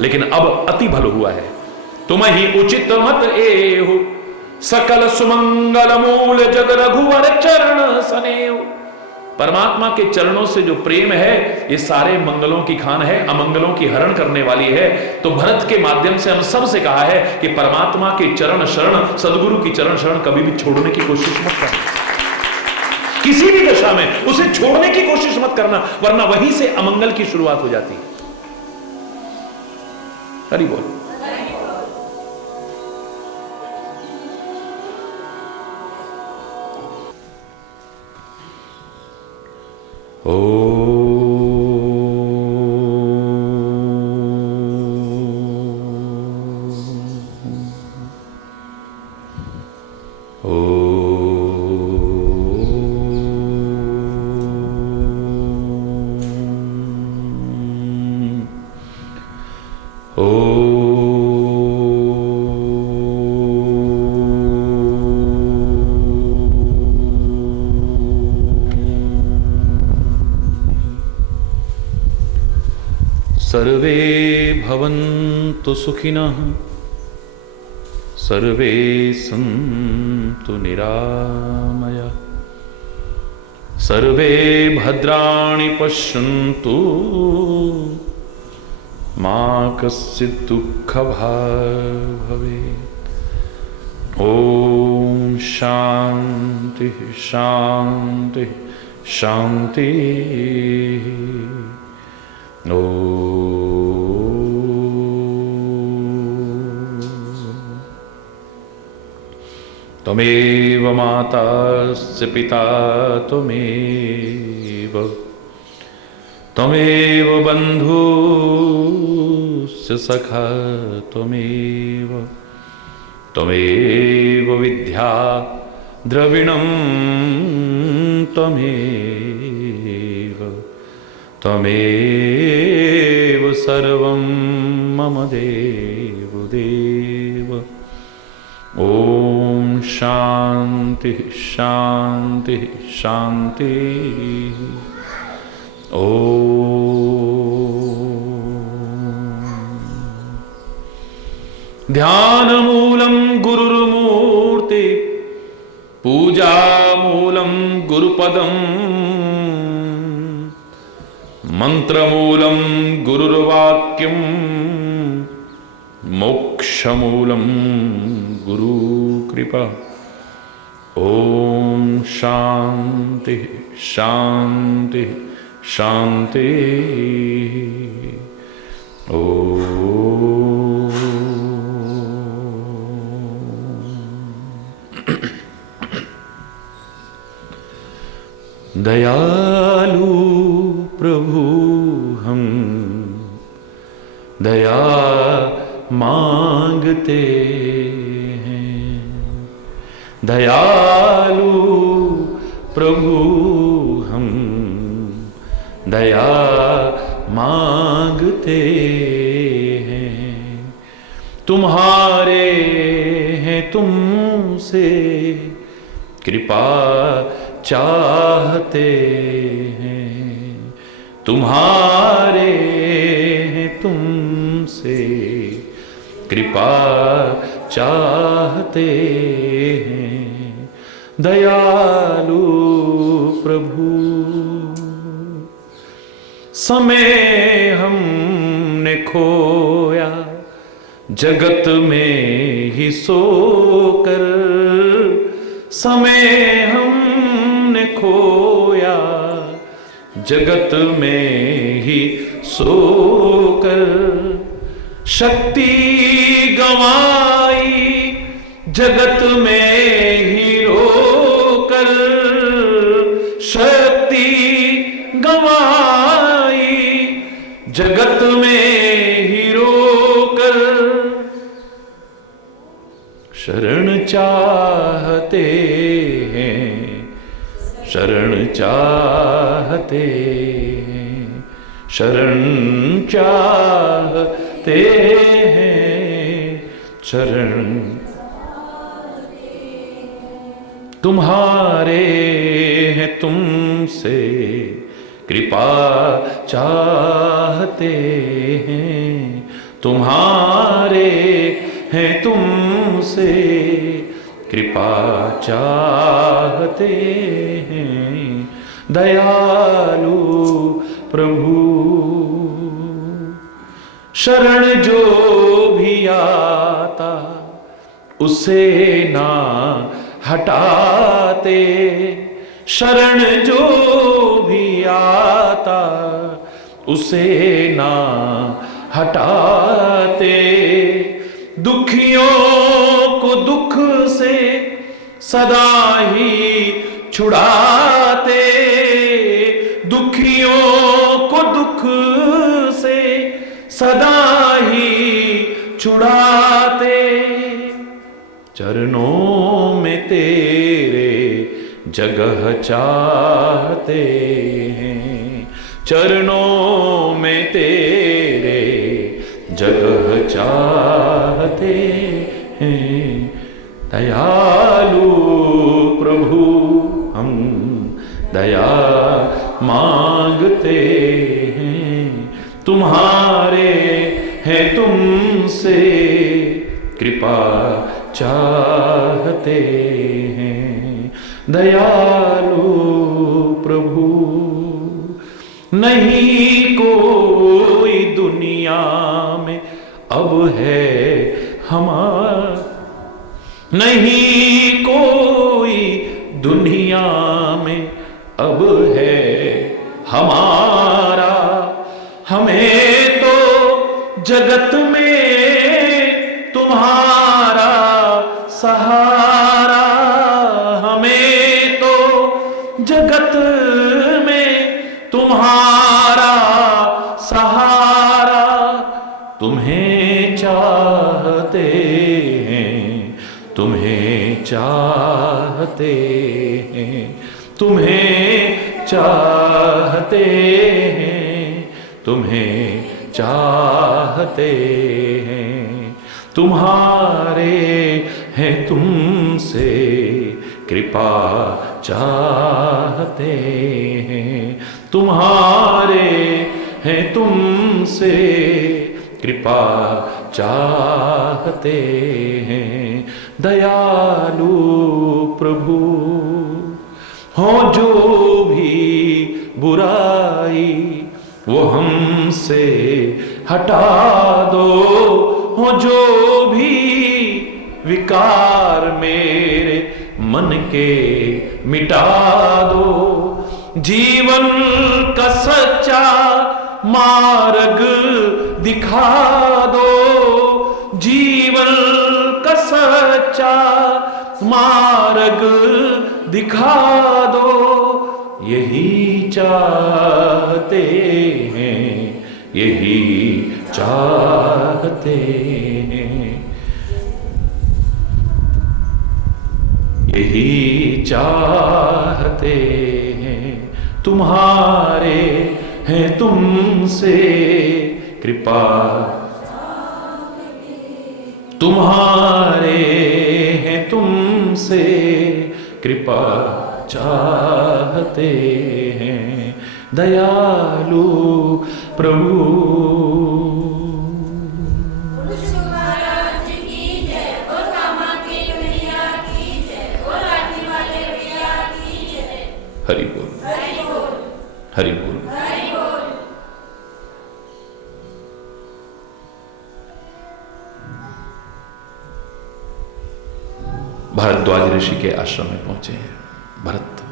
लेकिन अब अति भल हुआ है। तुम ही उचित मत एहु, सकल सुमंगल मूल जग रघुवर चरण सनेहु। परमात्मा के चरणों से जो प्रेम है ये सारे मंगलों की खान है, अमंगलों की हरण करने वाली है। तो भरत के माध्यम से हम सब से कहा है कि परमात्मा के चरण शरण, सदगुरु की चरण शरण कभी भी छोड़ने की कोशिश मत करना। किसी भी दशा में उसे छोड़ने की कोशिश मत करना, वरना वहीं से अमंगल की शुरुआत हो जाती है। हरि बोल। सर्वे भवन्तु सुखिनः, सर्वे सन्तु निरामया, सर्वे भद्राणि पश्यन्तु मा कश्चित् दुःखभाग् भवेत्। ओम शांति शांति शांति। त्वमेव मातास्य पिता त्वमेव, त्वमेव बन्धुस्य सखा त्वमेव, त्वमेव विद्या द्रविणं त्वमेव, त्वमेव सर्वं मम देव देव। ओम शांति शांति शांति। ध्यानमूलं गुरुर्मूर्ति, पूजामूलं गुरुपदं, मंत्रमूलं गुरुर्वाक्यं, मोक्षमूलं गुरुकृपा। ओम शांति शांति शांति। दयालु प्रभु हम दया मांगते हैं, दयालु प्रभु हम दया मांगते हैं। तुम्हारे हैं तुमसे कृपा चाहते हैं, तुम्हारे हैं तुमसे कृपा चाहते हैं। दयालु प्रभु समय हमने खोया जगत में ही सोकर, समय हमने खोया जगत में ही सोकर, शक्ति गंवाई जगत में ही रोकर, शक्ति गंवाई जगत में ही रोकर। शरण चाहते हैं, शरण चाहते हैं, शरण चाहते हैं, शरण तुम्हारे हैं तुमसे कृपा चाहते हैं, तुम्हारे हैं तुमसे कृपा चाहते हैं। दयालु प्रभु शरण जो भी आता उसे ना हटाते, शरण जो भी आता उसे ना हटाते। दुखियों को दुख से सदा ही छुड़ाते, दुखियों को दुख से सदा ही छुड़ाते। चरणों में तेरे जगह चाहते हैं, चरणों में तेरे जगह चाहते हैं। दयालु प्रभु हम दया मांगते हैं, तुम्हारे हैं तुमसे कृपा चाहते हैं। दयालु प्रभु नहीं कोई दुनिया में अब है हमारा, नहीं कोई दुनिया में अब है हमारा। हमें तो जगत में तुम्हारा सहारा, तुम्हें चाहते हैं, तुम्हें चाहते हैं, तुम्हें चाहते हैं, तुम्हें चाहते हैं, तुम्हारे हैं तुमसे कृपा चाहते हैं, तुम्हारे हैं तुमसे कृपा चाहते हैं। दयालु प्रभु हो जो भी बुराई वो हमसे हटा दो, हो जो भी विकार मेरे मन के मिटा दो, जीवन का सच्चा मार्ग दिखा दो, जीवन का सच्चा मार्ग दिखा दो, यही चाहते हैं, यही चाहते हैं, यही चाहते हैं, तुम्हारे हैं तुमसे कृपा, तुम्हारे हैं तुमसे कृपा चाहते हैं। दयालु प्रभु हरि बोल, हरि बोल। भारद्वाज ऋषि के आश्रम में पहुंचे हैं भरत।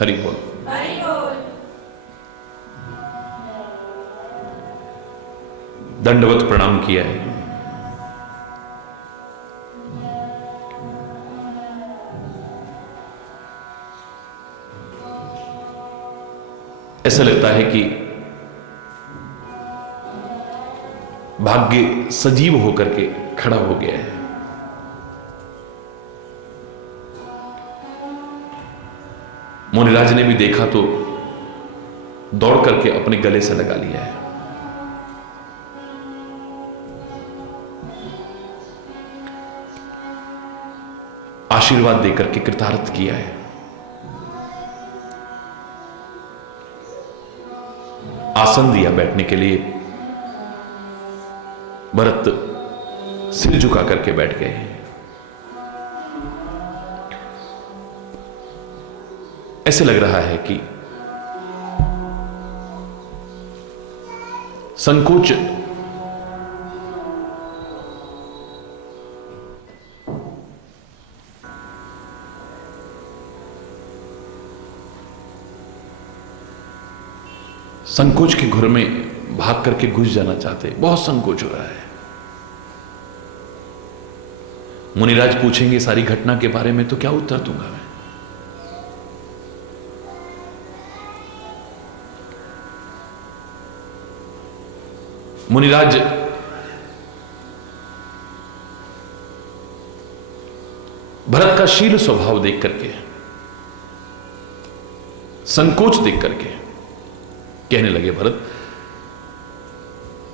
हरि बोल, हरि बोल। दंडवत प्रणाम किया है। ऐसा लगता है कि भाग्य सजीव होकर के खड़ा हो गया है। मुनिराज ने भी देखा तो दौड़ करके अपने गले से लगा लिया है। आशीर्वाद देकर के कृतार्थ किया है। आसन दिया बैठने के लिए। भरत सिर झुका करके बैठ गए हैं। ऐसे लग रहा है कि संकोच संकोच के घुर में भाग करके घुस जाना चाहते, बहुत संकोच हो रहा है। मुनिराज पूछेंगे सारी घटना के बारे में तो क्या उत्तर दूंगा मैं? मुनिराज भरत का शील स्वभाव देख करके, संकोच देख करके कहने लगे, भरत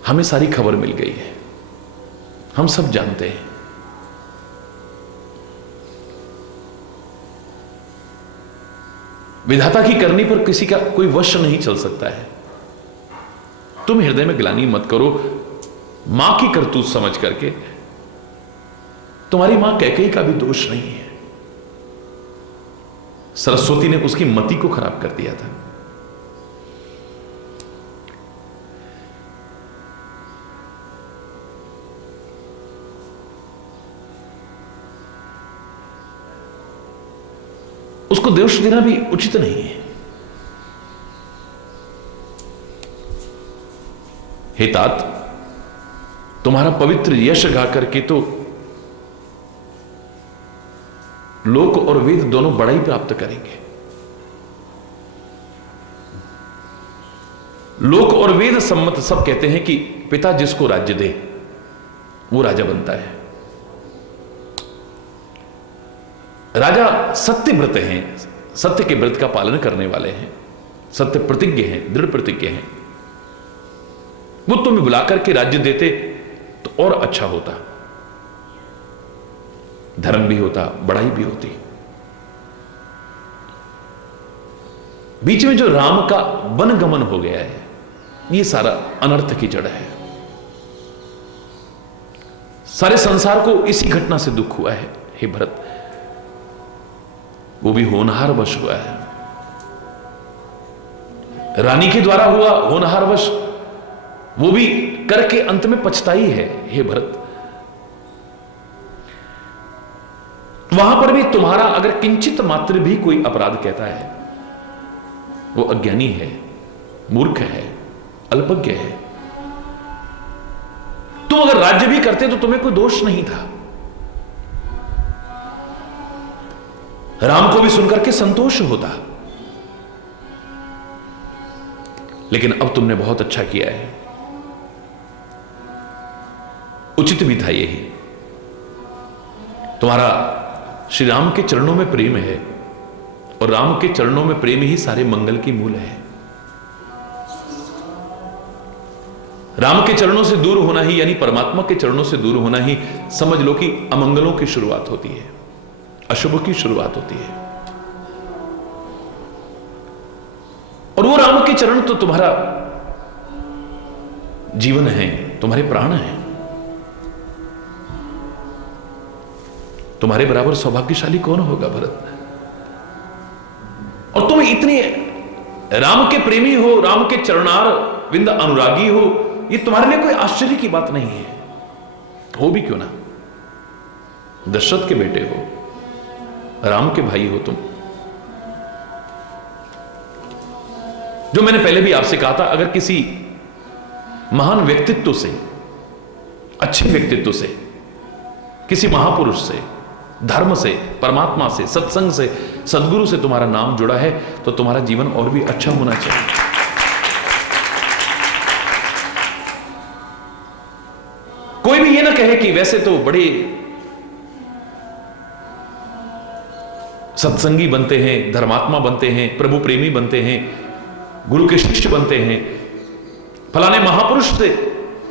हमें सारी खबर मिल गई है, हम सब जानते हैं। विधाता की करनी पर किसी का कोई वश नहीं चल सकता है। तुम हृदय में ग्लानि मत करो। मां की करतूत समझ करके, तुम्हारी मां कैकेयी का भी दोष नहीं है। सरस्वती ने उसकी मति को खराब कर दिया था। उसको दोष देना भी उचित नहीं है। हे तात, तुम्हारा पवित्र यश गा करके तो लोक और वेद दोनों बड़ाई प्राप्त करेंगे। लोक और वेद सम्मत सब कहते हैं कि पिता जिसको राज्य दे वो राजा बनता है। राजा सत्य व्रत हैं, सत्य के व्रत का पालन करने वाले हैं, सत्य प्रतिज्ञ हैं, दृढ़ प्रतिज्ञ हैं। वो तुम्हें बुलाकर के राज्य देते तो और अच्छा होता, धर्म भी होता, बड़ाई भी होती। बीच में जो राम का वनगमन हो गया है, ये सारा अनर्थ की जड़ है। सारे संसार को इसी घटना से दुख हुआ है हे भरत, वो भी होनहार वश हुआ है, रानी के द्वारा हुआ होनहार वश, वो भी करके अंत में पछताई है हे भरत। वहां पर भी तुम्हारा अगर किंचित मात्र भी कोई अपराध कहता है वो अज्ञानी है, मूर्ख है, अल्पज्ञ है। तुम अगर राज्य भी करते तो तुम्हें कोई दोष नहीं था। राम को भी सुनकर के संतोष होता, लेकिन अब तुमने बहुत अच्छा किया है, उचित भी था यही। तुम्हारा श्री राम के चरणों में प्रेम है और राम के चरणों में प्रेम ही सारे मंगल की मूल है। राम के चरणों से दूर होना ही, यानी परमात्मा के चरणों से दूर होना ही, समझ लो कि अमंगलों की शुरुआत होती है, अशुभ की शुरुआत होती है। और वो राम के चरण तो तुम्हारा जीवन है, तुम्हारे प्राण हैं। तुम्हारे बराबर सौभाग्यशाली कौन होगा भरत? और तुम इतने राम के प्रेमी हो, राम के चरणार विंद अनुरागी हो, ये तुम्हारे लिए कोई आश्चर्य की बात नहीं है। हो भी क्यों ना, दशरथ के बेटे हो, राम के भाई हो तुम। जो मैंने पहले भी आपसे कहा था, अगर किसी महान व्यक्तित्व से, अच्छे व्यक्तित्व से, किसी महापुरुष से, धर्म से, परमात्मा से, सत्संग से, सदगुरु से तुम्हारा नाम जुड़ा है तो तुम्हारा जीवन और भी अच्छा होना चाहिए। कोई भी ये ना कहे कि वैसे तो बड़े सत्संगी बनते हैं, धर्मात्मा बनते हैं, प्रभु प्रेमी बनते हैं, गुरु के शिष्य बनते हैं, फलाने महापुरुष से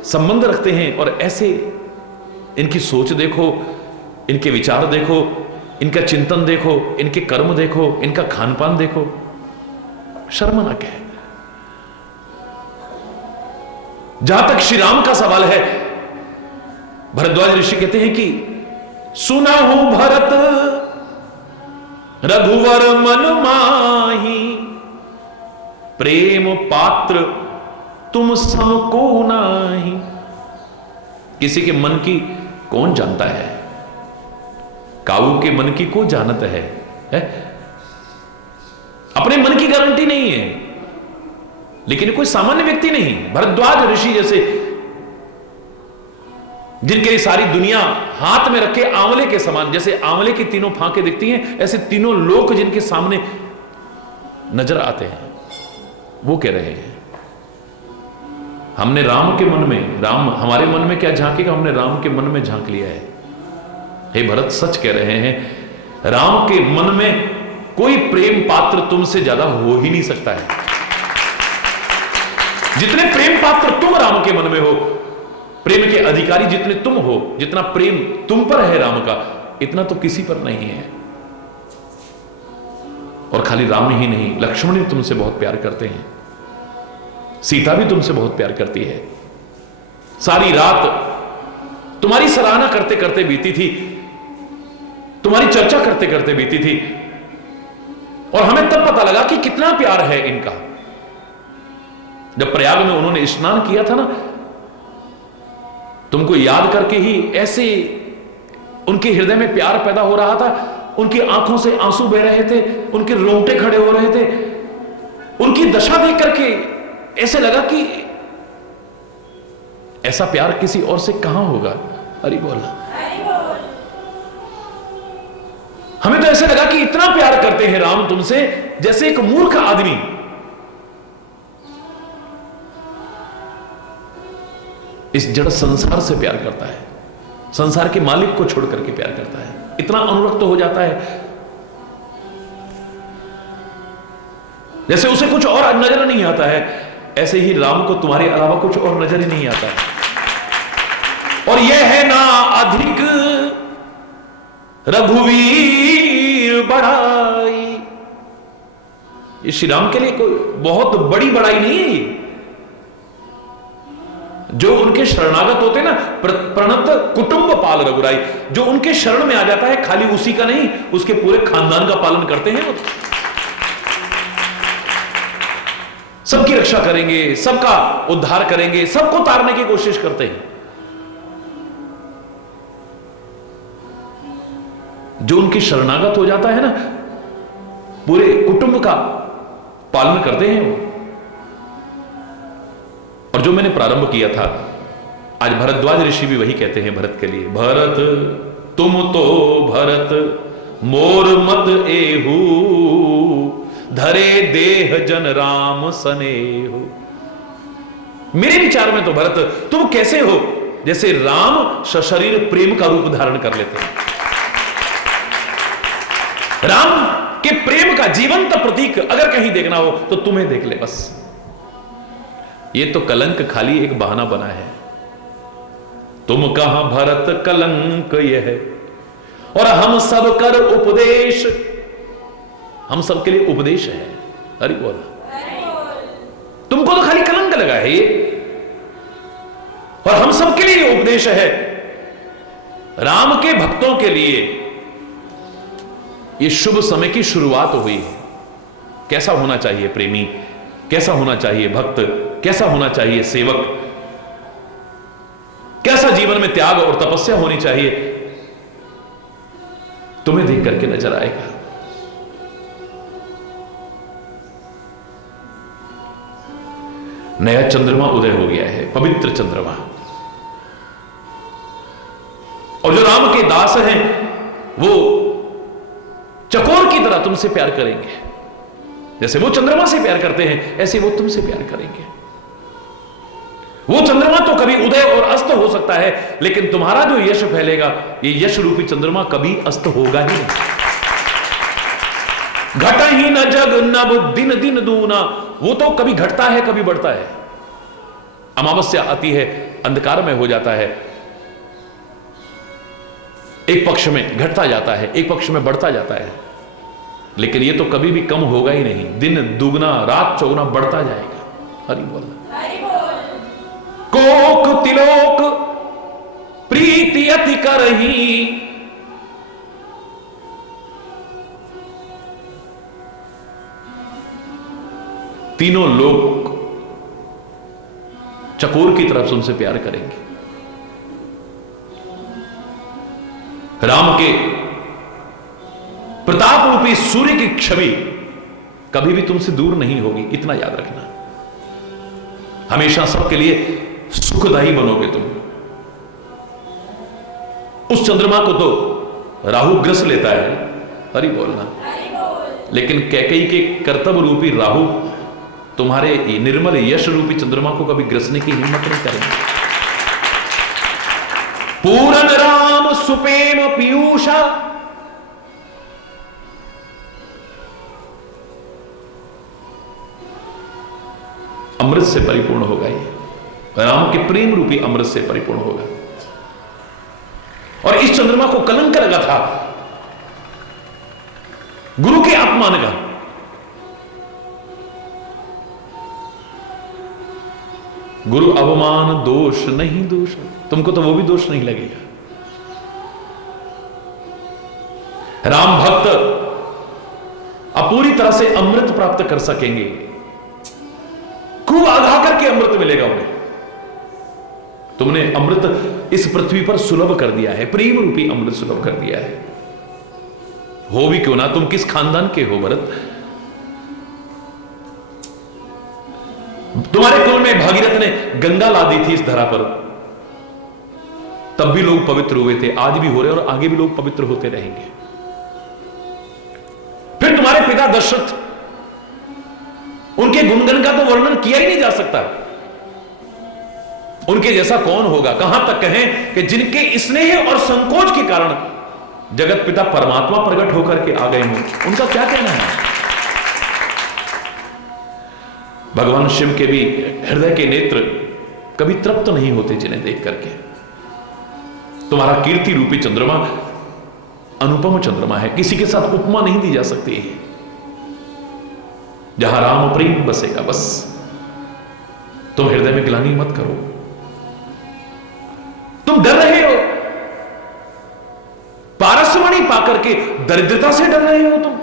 संबंध रखते हैं, और ऐसे इनकी सोच देखो, इनके विचार देखो, इनका चिंतन देखो, इनके कर्म देखो, इनका खान पान देखो, शर्मनाक है। जहां तक श्री राम का सवाल है, भरद्वाज ऋषि कहते हैं कि सुना हूं भरत रघुवर मन माही, प्रेम पात्र तुम सबको नाही। किसी के मन की कौन जानता है? काऊ के मन की को जानत है? अपने मन की गारंटी नहीं है, लेकिन कोई सामान्य व्यक्ति नहीं। भरद्वाज ऋषि जैसे, जिनके लिए सारी दुनिया हाथ में रखे आंवले के समान, जैसे आंवले की तीनों फांके दिखती हैं, ऐसे तीनों लोक जिनके सामने नजर आते हैं, वो कह रहे हैं हमने राम के मन में, राम हमारे मन में क्या झांकेगा, हमने राम के मन में झांक लिया है। हे भरत, सच कह रहे हैं, राम के मन में कोई प्रेम पात्र तुमसे ज्यादा हो ही नहीं सकता है। जितने प्रेम पात्र तुम राम के मन में हो, प्रेम के अधिकारी जितने तुम हो, जितना प्रेम तुम पर है राम का, इतना तो किसी पर नहीं है। और खाली राम ही नहीं, लक्ष्मण भी तुमसे बहुत प्यार करते हैं, सीता भी तुमसे बहुत प्यार करती है। सारी रात तुम्हारी सराहना करते करते बीती थी, तुम्हारी चर्चा करते करते बीती थी, और हमें तब पता लगा कि कितना प्यार है इनका। जब प्रयाग में उन्होंने स्नान किया था ना, तुमको याद करके ही ऐसे उनके हृदय में प्यार पैदा हो रहा था, उनकी आंखों से आंसू बह रहे थे, उनके रोंगटे खड़े हो रहे थे, उनकी दशा देख करके ऐसे लगा कि ऐसा प्यार किसी और से कहां होगा। हरि बोल। हमें तो ऐसे लगा कि इतना प्यार करते हैं राम तुमसे, जैसे एक मूर्ख आदमी इस जड़ संसार से प्यार करता है, संसार के मालिक को छोड़ करके प्यार करता है, इतना अनुरक्त हो जाता है जैसे उसे कुछ और नजर नहीं आता है। ऐसे ही राम को तुम्हारे अलावा कुछ और नजर ही नहीं आता है। और यह है ना अधिक रघुवीर बड़ाई, ये श्री राम के लिए कोई बहुत बड़ी बड़ाई नहीं है। जो उनके शरणागत होते ना, प्रणत कुटुंब पाल रघुराई, जो उनके शरण में आ जाता है खाली उसी का नहीं, उसके पूरे खानदान का पालन करते हैं। सबकी रक्षा करेंगे, सबका उद्धार करेंगे, सबको तारने की कोशिश करते हैं। जो उनके शरणागत हो जाता है ना, पूरे कुटुंब का पालन करते हैं वो। और जो मैंने प्रारंभ किया था, आज भरद्वाज ऋषि भी वही कहते हैं भरत के लिए, भरत तुम तो भरत मोर मत एहू, धरे देह जन राम सनेहु। मेरे विचार में तो भरत तुम कैसे हो, जैसे राम सशरीर प्रेम का रूप धारण कर लेते हैं। राम के प्रेम का जीवंत प्रतीक अगर कहीं देखना हो तो तुम्हें देख ले बस। ये तो कलंक खाली एक बहाना बना है। तुम कहां भरत कलंक यह है, और हम सब कर उपदेश, हम सबके लिए उपदेश है। अरे बोला, तुमको तो खाली कलंक लगा है ये, और हम सबके लिए उपदेश है। राम के भक्तों के लिए ये शुभ समय की शुरुआत हुई है। कैसा होना चाहिए प्रेमी, कैसा होना चाहिए भक्त, कैसा होना चाहिए सेवक, कैसा जीवन में त्याग और तपस्या होनी चाहिए, तुम्हें देख करके नजर आएगा। नया चंद्रमा उदय हो गया है, पवित्र चंद्रमा। और जो राम के दास हैं वो चकोर की तरह तुमसे प्यार करेंगे। जैसे वो चंद्रमा से प्यार करते हैं, ऐसे वो तुमसे प्यार करेंगे। वो चंद्रमा तो कभी उदय और अस्त हो सकता है, लेकिन तुम्हारा जो यश फैलेगा, ये यश रूपी चंद्रमा कभी अस्त होगा ही नहीं। घट ही न जग नभ दिन दिन दूना, वो तो कभी घटता है कभी बढ़ता है। अमावस्या आती है, अंधकार में हो जाता है, एक पक्ष में घटता जाता है, एक पक्ष में बढ़ता जाता है, लेकिन ये तो कभी भी कम होगा ही नहीं। दिन दुगना रात चौगुना बढ़ता जाएगा। हरि बोल। कोक तिलोक प्रीति अति करही, तीनों लोग चकोर की तरफ तुमसे प्यार करेंगे। राम के प्रताप रूपी सूर्य की छवि कभी भी तुमसे दूर नहीं होगी, इतना याद रखना। हमेशा सबके लिए सुखदायी बनोगे तुम। उस चंद्रमा को तो राहु ग्रस लेता है, हरि बोलना, लेकिन कैकेयी के कर्तव्य रूपी राहु तुम्हारे निर्मल यश रूपी चंद्रमा को कभी ग्रसने की हिम्मत नहीं करेंगे। पूरन राम सुपेम पीयूषा, अमृत से परिपूर्ण होगा ये, राम के प्रेम रूपी अमृत से परिपूर्ण होगा। और इस चंद्रमा को कलंक लगा था गुरु के अपमान का। गुरु अवमान दोष नहीं दोष, तुमको तो वो भी दोष नहीं लगेगा। राम भक्त अब पूरी तरह से अमृत प्राप्त कर सकेंगे, खूब आगा करके अमृत मिलेगा उन्हें। तुमने अमृत इस पृथ्वी पर सुलभ कर दिया है, प्रेम रूपी अमृत सुलभ कर दिया है। हो भी क्यों ना, तुम किस खानदान के हो भरत? तुम्हारे कुल में भागीरथ ने गंगा ला दी थी इस धरा पर, तब भी लोग पवित्र हुए थे, आज भी हो रहे और आगे भी लोग पवित्र होते रहेंगे। फिर तुम्हारे पिता दशरथ, उनके गुणगन का तो वर्णन किया ही नहीं जा सकता। उनके जैसा कौन होगा। कहां तक कहें कि जिनके स्नेह और संकोच के कारण जगत पिता परमात्मा प्रकट होकर के आ गए हों, उनका क्या कहना है। भगवान शिव के भी हृदय के नेत्र कभी तृप्त नहीं होते जिन्हें देख करके। तुम्हारा कीर्ति रूपी चंद्रमा अनुपम चंद्रमा है, किसी के साथ उपमा नहीं दी जा सकती है। जहां राम प्रेम बसेगा, बस तुम हृदय में ग्लानि मत करो। तुम डर रहे हो, पारसमणि पाकर के दरिद्रता से डर रहे हो तुम।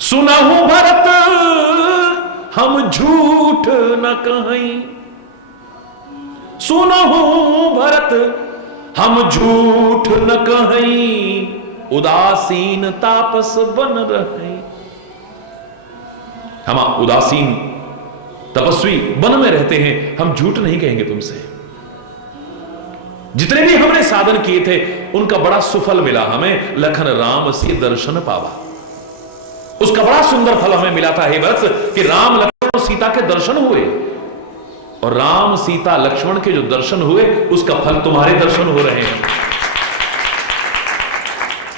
सुना हूं भरत हम झूठ न कहीं, सुना हूं भरत हम झूठ न कहीं, उदासीन तापस बन रहे। हम उदासीन तपस्वी वन में रहते हैं, हम झूठ नहीं कहेंगे तुमसे। जितने भी हमने साधन किए थे उनका बड़ा सुफल मिला हमें। लखन राम से दर्शन पावा, उसका बड़ा सुंदर फल हमें मिला था हे भक्त कि राम लक्ष्मण और सीता के दर्शन हुए, और राम सीता लक्ष्मण के जो दर्शन हुए उसका फल तुम्हारे दर्शन हो रहे हैं।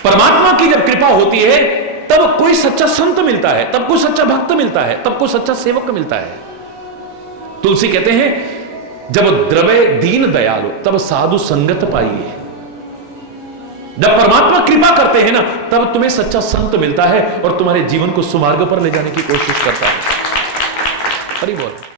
परमात्मा की जब कृपा होती है तब कोई सच्चा संत मिलता है, तब कोई सच्चा भक्त मिलता है, तब कोई सच्चा सेवक मिलता है। तुलसी कहते हैं जब द्रवे दीन दयालु तब साधु संगत पाइए। जब परमात्मा कृपा करते हैं ना तब तुम्हें सच्चा संत मिलता है और तुम्हारे जीवन को सुमार्ग पर ले जाने की कोशिश करता है। हरि बोल।